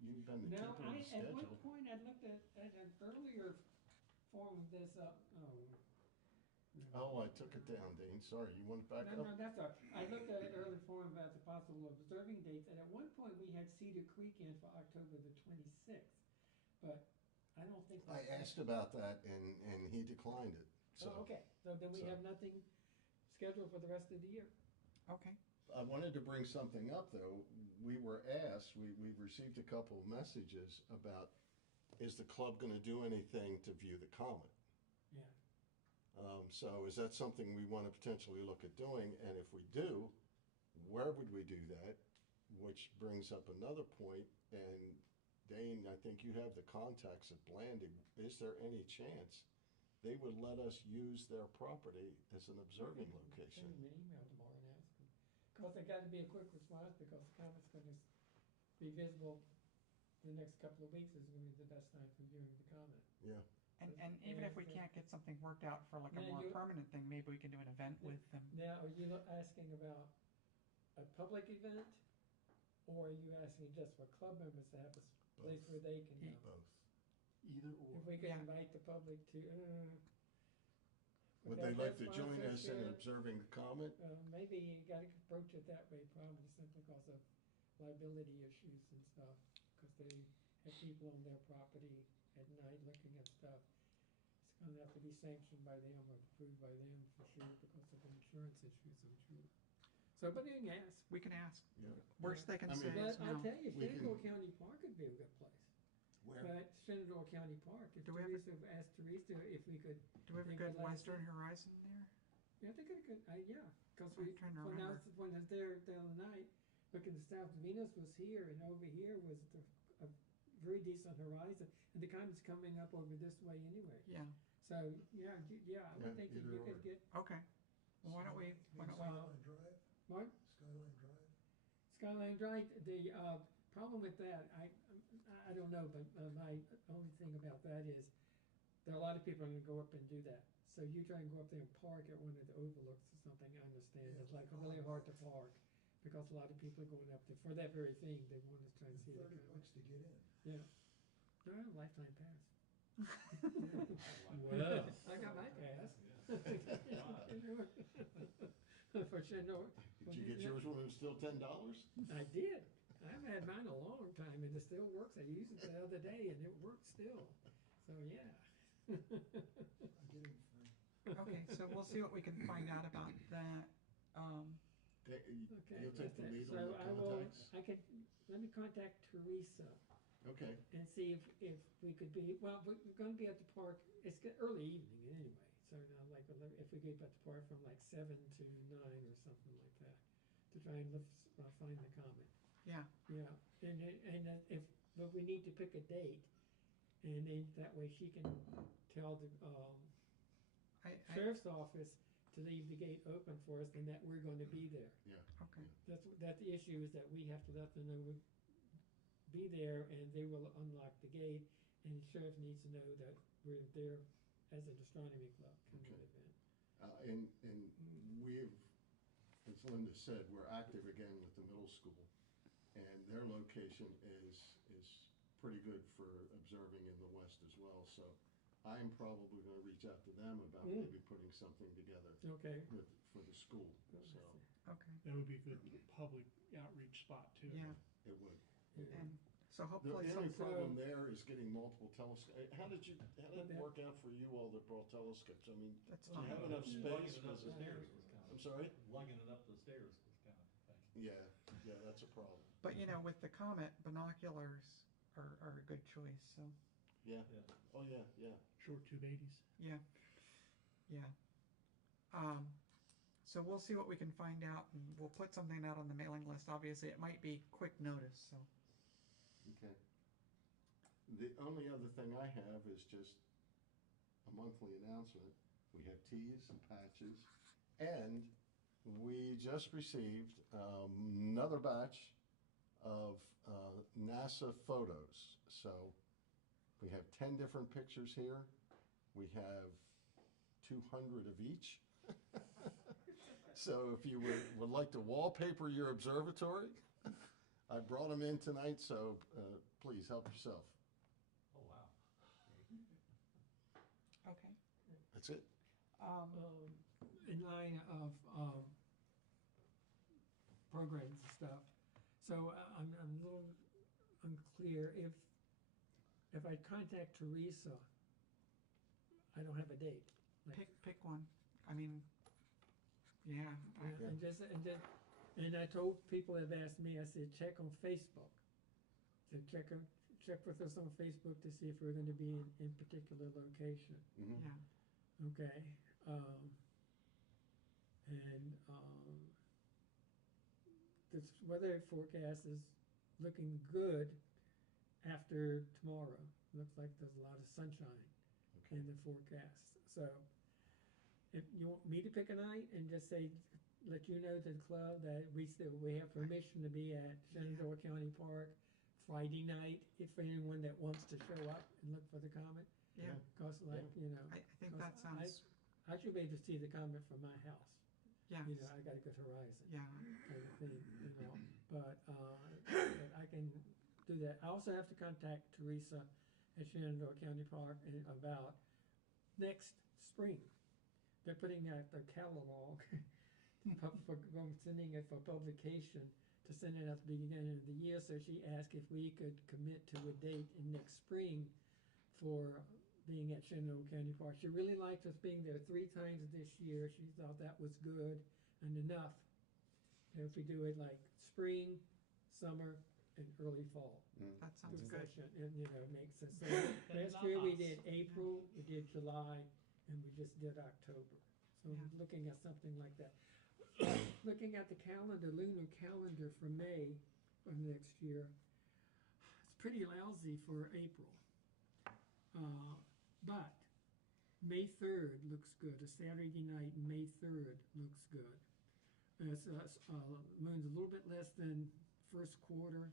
You've been the No, keeper of the at one schedule. point I looked at an earlier form of this, Oh, I took it down, Dean. Sorry, you want it back No, up? that's all right. I looked at an earlier form about the possible observing dates, and at one point we had Cedar Creek in for October the 26th, but I don't think. I asked about that and he declined it. So Oh, okay, so then we so- have nothing scheduled for the rest of the year. Okay. I wanted to bring something up though. We were asked, we've received a couple of messages about, is the club gonna do anything to view the comet? Yeah. So is that something we want to potentially look at doing? And if we do, where would we do that? Which brings up another point. And Dane, I think you have the contacts at Blandy. Is there any chance they would let us use their property as an observing location? Send them an email tomorrow and ask them. Because there got to be a quick response because the comet's going to be visible the next couple of weeks is going to be the best time for viewing the comet. Yeah. And even if we can't get something worked out for like a Now more you- permanent thing, maybe we can do an event with them. Now, are you asking about a public event? Or are you asking just for club members to have a place where they can go? Both. Either or. If we Yeah. can invite the public to, Would they like to that's join us in sponsorship. observing the comet? Maybe you gotta approach it that way, probably simply because of liability issues and stuff. Cause they have people on their property at night looking at stuff. It's gonna have to be sanctioned by them or approved by them for sure because of insurance issues, I'm sure. So, but you can ask. We can ask. Yeah. Worst they can I say mean- is But I'll no. tell you, We can- Shenandoah County Park would be a good place. Where? But Shenandoah County Park, if Do we have a- Teresa, asked Teresa if we could, Do we have a Think good of last western year? horizon there? yeah, they could, yeah, cause I'm we, trying to when I was, remember. when I was there the other night, looking south, Venus was here and over here was a very decent horizon. And the comet's coming up over this way anyway. Yeah, So, yeah, I Yeah, would think that either you or. could get, okay. Well, why don't we, Skyline Drive, what? Skyline Drive. Skyline Drive, the, problem with that, I don't know, but my only thing about that is there are a lot of people are gonna go up and do that. So you try and go up there and park at one of the overlooks or something, I understand, it's like really hard to park because a lot of people are going up there for that very thing, they want to try and see the $30 comet. to get in. Yeah. No, I have a lifetime pass. Well, I got my pass. For Shenandoah. Did you get yours when it was still $10? I did. I've had mine a long time and it still works. I used it the other day and it works still. So, yeah. I get in free. okay, so we'll see what we can find out about that. Okay. You'll take the that's it. lead So on the I will, contacts? let me contact Teresa Okay, and see if we could be, well, we're gonna be at the park, it's early evening anyway. So now like, if we get at the park from like 7 to 9 or something like that, to try and find the comet. Yeah, Yeah, and then but we need to pick a date, and then that way she can tell the, I, sheriff's office to leave the gate open for us and that we're gonna be there. okay, That the issue is that we have to let them know we'll be there and they will unlock the gate, and the sheriff needs to know that we're there as an astronomy club kind of Okay. event. and we've, as Linda said, we're active again with the middle school. And their location is pretty good for observing in the west as well, so I'm probably gonna reach out to them about maybe putting something together Okay. for the school, so okay, That would be a good public outreach spot too. yeah, it would. and so The hopefully only some, problem there is getting multiple telescopes. How did it work out for you all that brought telescopes? I mean, that's do you fine. have enough Lugging space? it up Was the it- stairs was kind I'm of, sorry? lugging it up the stairs was kind of thing. Yeah, that's a problem. But you know, with the comet, binoculars are a good choice, so, Yeah, Yeah. oh, yeah. Short tube 80s. yeah, yeah. So we'll see what we can find out, and we'll put something out on the mailing list, obviously, it might be quick notice, so. Okay. The only other thing I have is just a monthly announcement. We have teas and patches, and we just received another batch of NASA photos. So we have 10 different pictures here. We have 200 of each. So if you would like to wallpaper your observatory, I brought them in tonight, so please help yourself. Oh, wow. Okay. That's it. In line of programs and stuff. So I'm a little unclear if I contact Teresa, I don't have a date. Like, Pick one, I mean, yeah, and I told people that have asked me, I said, check on Facebook. So check with us on Facebook to see if we're gonna be in particular location. Mhm. yeah, Okay, this weather forecast is looking good after tomorrow. Looks like there's a lot of sunshine in the forecast. So if you want me to pick a night and just say, let you know to the club that we have permission to be at Shenandoah County Park Friday night, if anyone that wants to show up and look for the comet. Yeah, Cause like, you know. I think 'cause that sounds, I should be able to see the comet from my house. yeah, You know, I got a good horizon. yeah, Kind of thing, you know, but I can do that. I also have to contact Teresa at Shenandoah County Park about next spring. They're putting out their catalog, sending it for publication, to send it at the beginning of the year, so she asked if we could commit to a date in next spring for being at Shenandoah County Park. She really liked us being there 3 times this year. She thought that was good and enough. And if we do it like spring, summer, and early fall. that sounds good. Session, and, you know, makes sense. So last year we did April, we did July, and we just did October. So Yeah. looking at something like that. Looking at the calendar, lunar calendar for May of next year, it's pretty lousy for April. But May 3rd looks good. A Saturday night, May 3rd looks good. It's, moon's a little bit less than first quarter,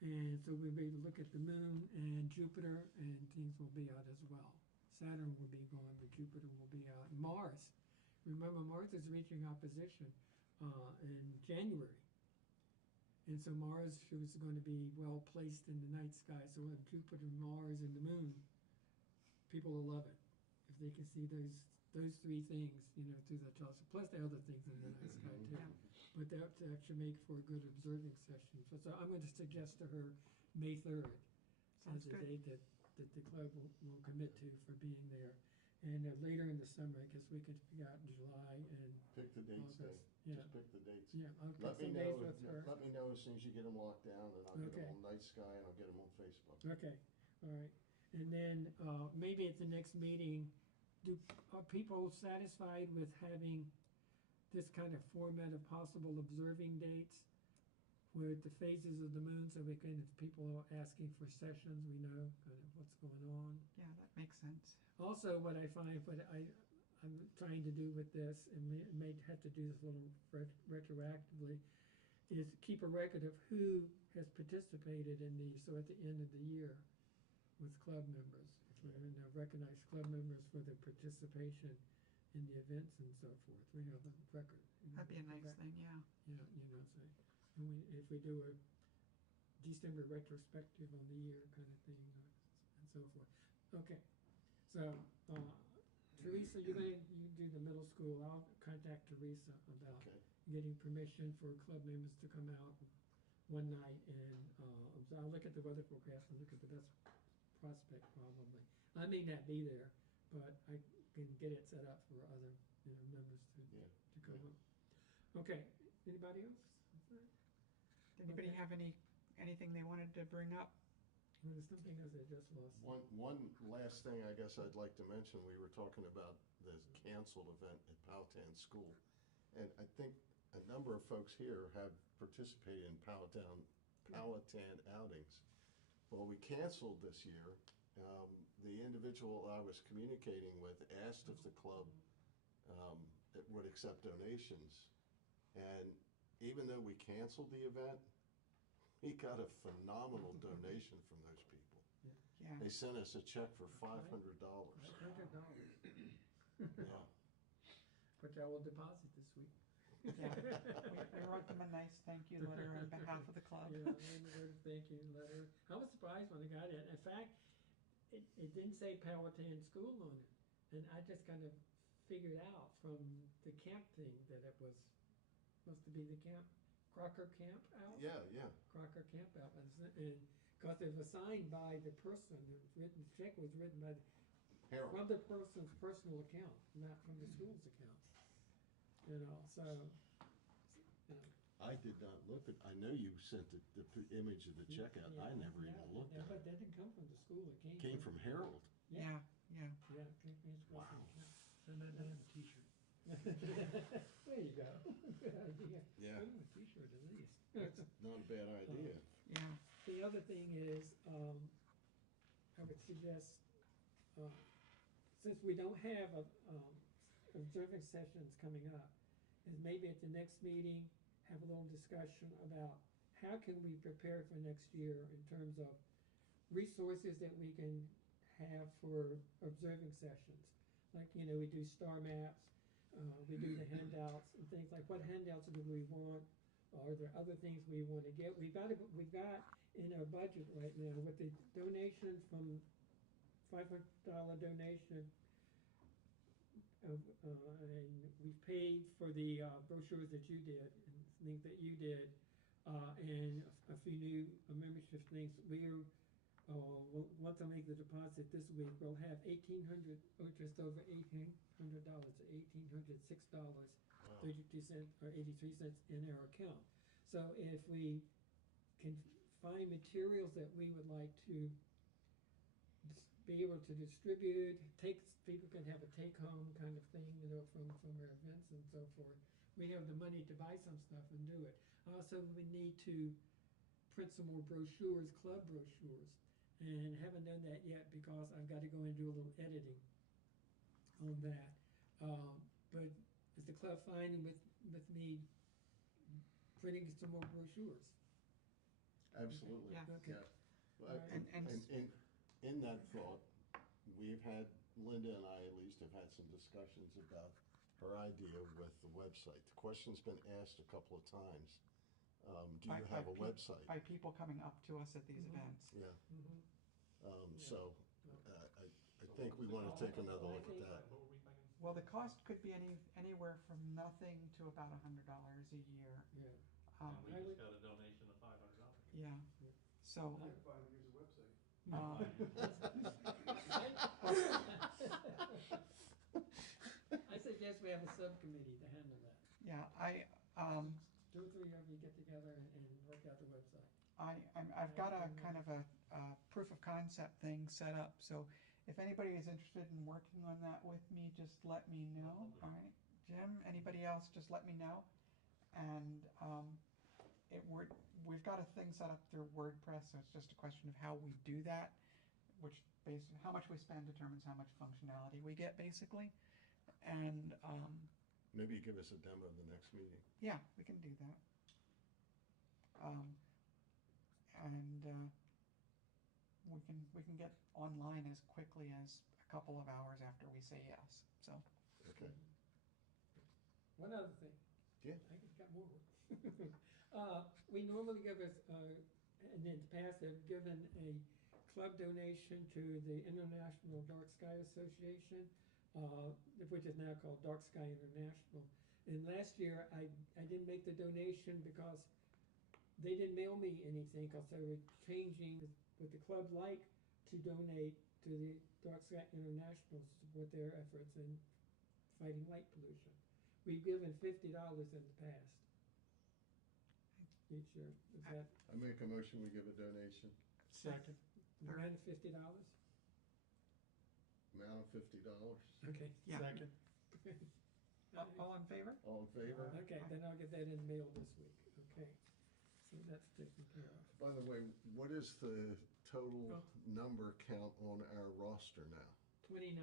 and so we'll be able to look at the moon and Jupiter, and things will be out as well. Saturn will be gone, but Jupiter will be out. Mars, remember Mars is reaching opposition in January. And so Mars is going to be well placed in the night sky. So we'll have Jupiter, Mars, and the moon. People will love it if they can see those 3 things, you know, through the telescope. Plus the other things in the night sky too. But that should make for a good observing session. So I'm going to suggest to her May 3rd as Sounds the good. date that the club will commit to for being there. And later in the summer, I guess we could figure out July and Pick the dates then. August. Yeah. Just pick the dates. Yeah, I'll Let pick me some know, days with her. let me know as soon as you get them locked down, and I'll get Okay. them on Night Sky, and I'll get them on Facebook. Okay, all right. And then maybe at the next meeting, are people satisfied with having this kind of format of possible observing dates with the phases of the moon, so we can, if people are asking for sessions, we know kind of what's going on. Yeah, that makes sense. Also, what I find, I'm trying to do with this, and we may have to do this a little retroactively, is keep a record of who has participated in these, so at the end of the year, with club members, if we're going to recognize club members for their participation in the events and so forth, we have a record. That'd be a nice thing, yeah. Yeah, you know, so, and if we do a December retrospective on the year kind of thing, and so forth. Okay, so, Teresa, you do the middle school. I'll contact Teresa about Okay. getting permission for club members to come out one night, and so I'll look at the weather forecast and look at the best prospect probably. I may not be there, but I can get it set up for other, you know, members to come up. Okay, anybody else? Did anybody Okay. have anything they wanted to bring up? Well, there's something else I just lost. One last thing I guess I'd like to mention, we were talking about the canceled event at Powhatan School. And I think a number of folks here have participated in Powhatan outings. Well, we canceled this year. The individual I was communicating with asked if the club would accept donations. And even though we canceled the event, we got a phenomenal donation from those people. Yeah, They sent us a check for $500. $500. Yeah. Which I will deposit this week. yeah. We wrote them a nice thank you letter on behalf of the club. Yeah, and the thank you letter. I was surprised when I got it. In fact, it didn't say Powhatan School on it. And I just kind of figured out from the camp thing that it was supposed to be the camp, Crocker Camp Out? Yeah. Crocker Camp Out. And because it was signed by the person, the check was written by Harold. from the person's personal account, not from the school's account. You know, so, you know. I did not look at, I know you sent the image of the check out. I never even looked at But it. that didn't come from the school, it Came from Harold. Yeah, yeah. Yeah, it came from the school. Wow. Send that down a t-shirt. There you go. Good idea. Yeah. Put 'em a t-shirt at least. Not a bad idea. Yeah, The other thing is, I would suggest, since we don't have observing sessions coming up, is maybe at the next meeting, have a little discussion about how can we prepare for next year in terms of resources that we can have for observing sessions? Like, you know, we do star maps, we do the handouts and things like, what handouts do we want? Are there other things we want to get? We've got in our budget right now with the donation from $500 donation of, and we've paid for the brochures that you did and things that you did, and a few new membership things. Once I make the deposit this week, we'll have $1,800, or just over $1,800, $1,806.32 or 83 cents in our account. So if we can find materials that we would like to be able to distribute, people can have a take-home kind of thing, you know, from our events and so forth. We have the money to buy some stuff and do it. Also, we need to print some more brochures, club brochures, and haven't done that yet because I've got to go and do a little editing on that. But is the club fine with me printing some more brochures? Absolutely. Yeah. Okay. Yeah. Well, All right. And in that thought, we've had, Linda and I at least have had some discussions about her idea with the website. The question's been asked a couple of times. Do you have a website? By people coming up to us at these Mhm. events. Yeah. Mhm. So I think we want to take another look at that. Well, the cost could be anywhere from nothing to about $100 a year. Yeah. Um, And we just got a donation of $500. yeah. So, 5 years of website. I suggest we have a subcommittee to handle that. yeah, 2 or 3 of you get together and work out the website. I've got a kind of a proof of concept thing set up, so if anybody is interested in working on that with me, just let me know. All right, Jim, anybody else, just let me know. And we've got a thing set up through WordPress, so it's just a question of how we do that, which basically how much we spend determines how much functionality we get, basically. And Maybe you give us a demo of the next meeting. yeah, we can do that. We can get online as quickly as a couple of hours after we say yes. So Okay. One other thing. Yeah. I just got more. We normally give us, and in the past, have given a club donation to the International Dark Sky Association, which is now called Dark Sky International. And last year, I didn't make the donation because they didn't mail me anything, because they were changing what the club like to donate to the Dark Sky International to support their efforts in fighting light pollution. We've given $50 in the past each year. Is that I make a motion, we give a donation, second? Around $50? amount of $50. Okay. yeah. Second. All in favor? All in favor? Okay, then I'll get that in the mail this week. Okay. So that's taken care of. By the way, what is the total Oh. number count on our roster now? 29.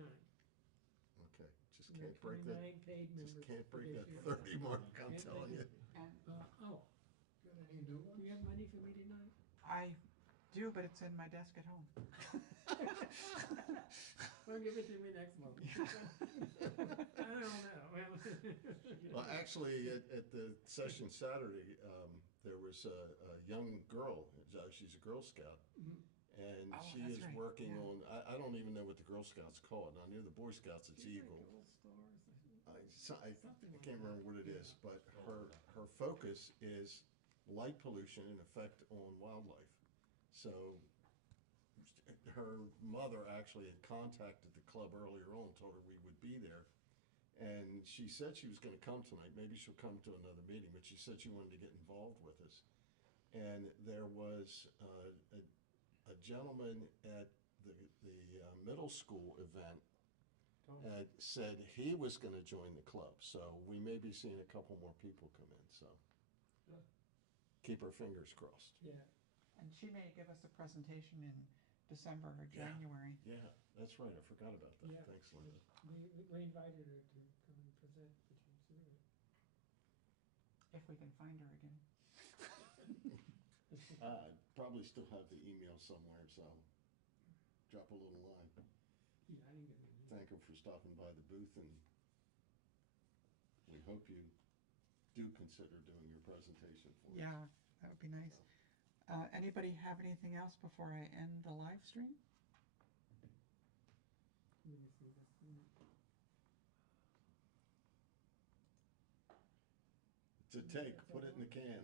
Okay, just We have can't break that, 29 paid members. just can't for break this that year. 30 mark, I'm Can't telling you. make it. And Oh, Got any new do ones? you have money for me tonight? I do, but it's in my desk at home. Well, give it to me next month. I don't know. Well, actually, at the session Saturday, there was a young girl, she's a Girl Scout, Mhm. and Oh, she that's is right, working yeah. on, I don't even know what the Girl Scouts call it, I knew the Boy Scouts, it's These are Eagle. gold stars. I Something like can't remember that. what it is, but her focus is light pollution and effect on wildlife. So her mother actually had contacted the club earlier on, told her we would be there. And she said she was gonna come tonight, maybe she'll come to another meeting, but she said she wanted to get involved with us. And there was a gentleman at the middle school event had said he was gonna join the club, so we may be seeing a couple more people come in, so. Good. Keep our fingers crossed. Yeah. And she may give us a presentation in December or Yeah. January. Yeah, that's right, I forgot about that, Yeah. thanks Linda. We invited her to come and present, but she was doing it. If we can find her again. I probably still have the email somewhere, so drop a little line. Yeah, I didn't get it. Thank them for stopping by the booth, and we hope you do consider doing your presentation for us. Yeah, that would be nice. Anybody have anything else before I end the live stream? Let me see this one. It's a take, put it in the can.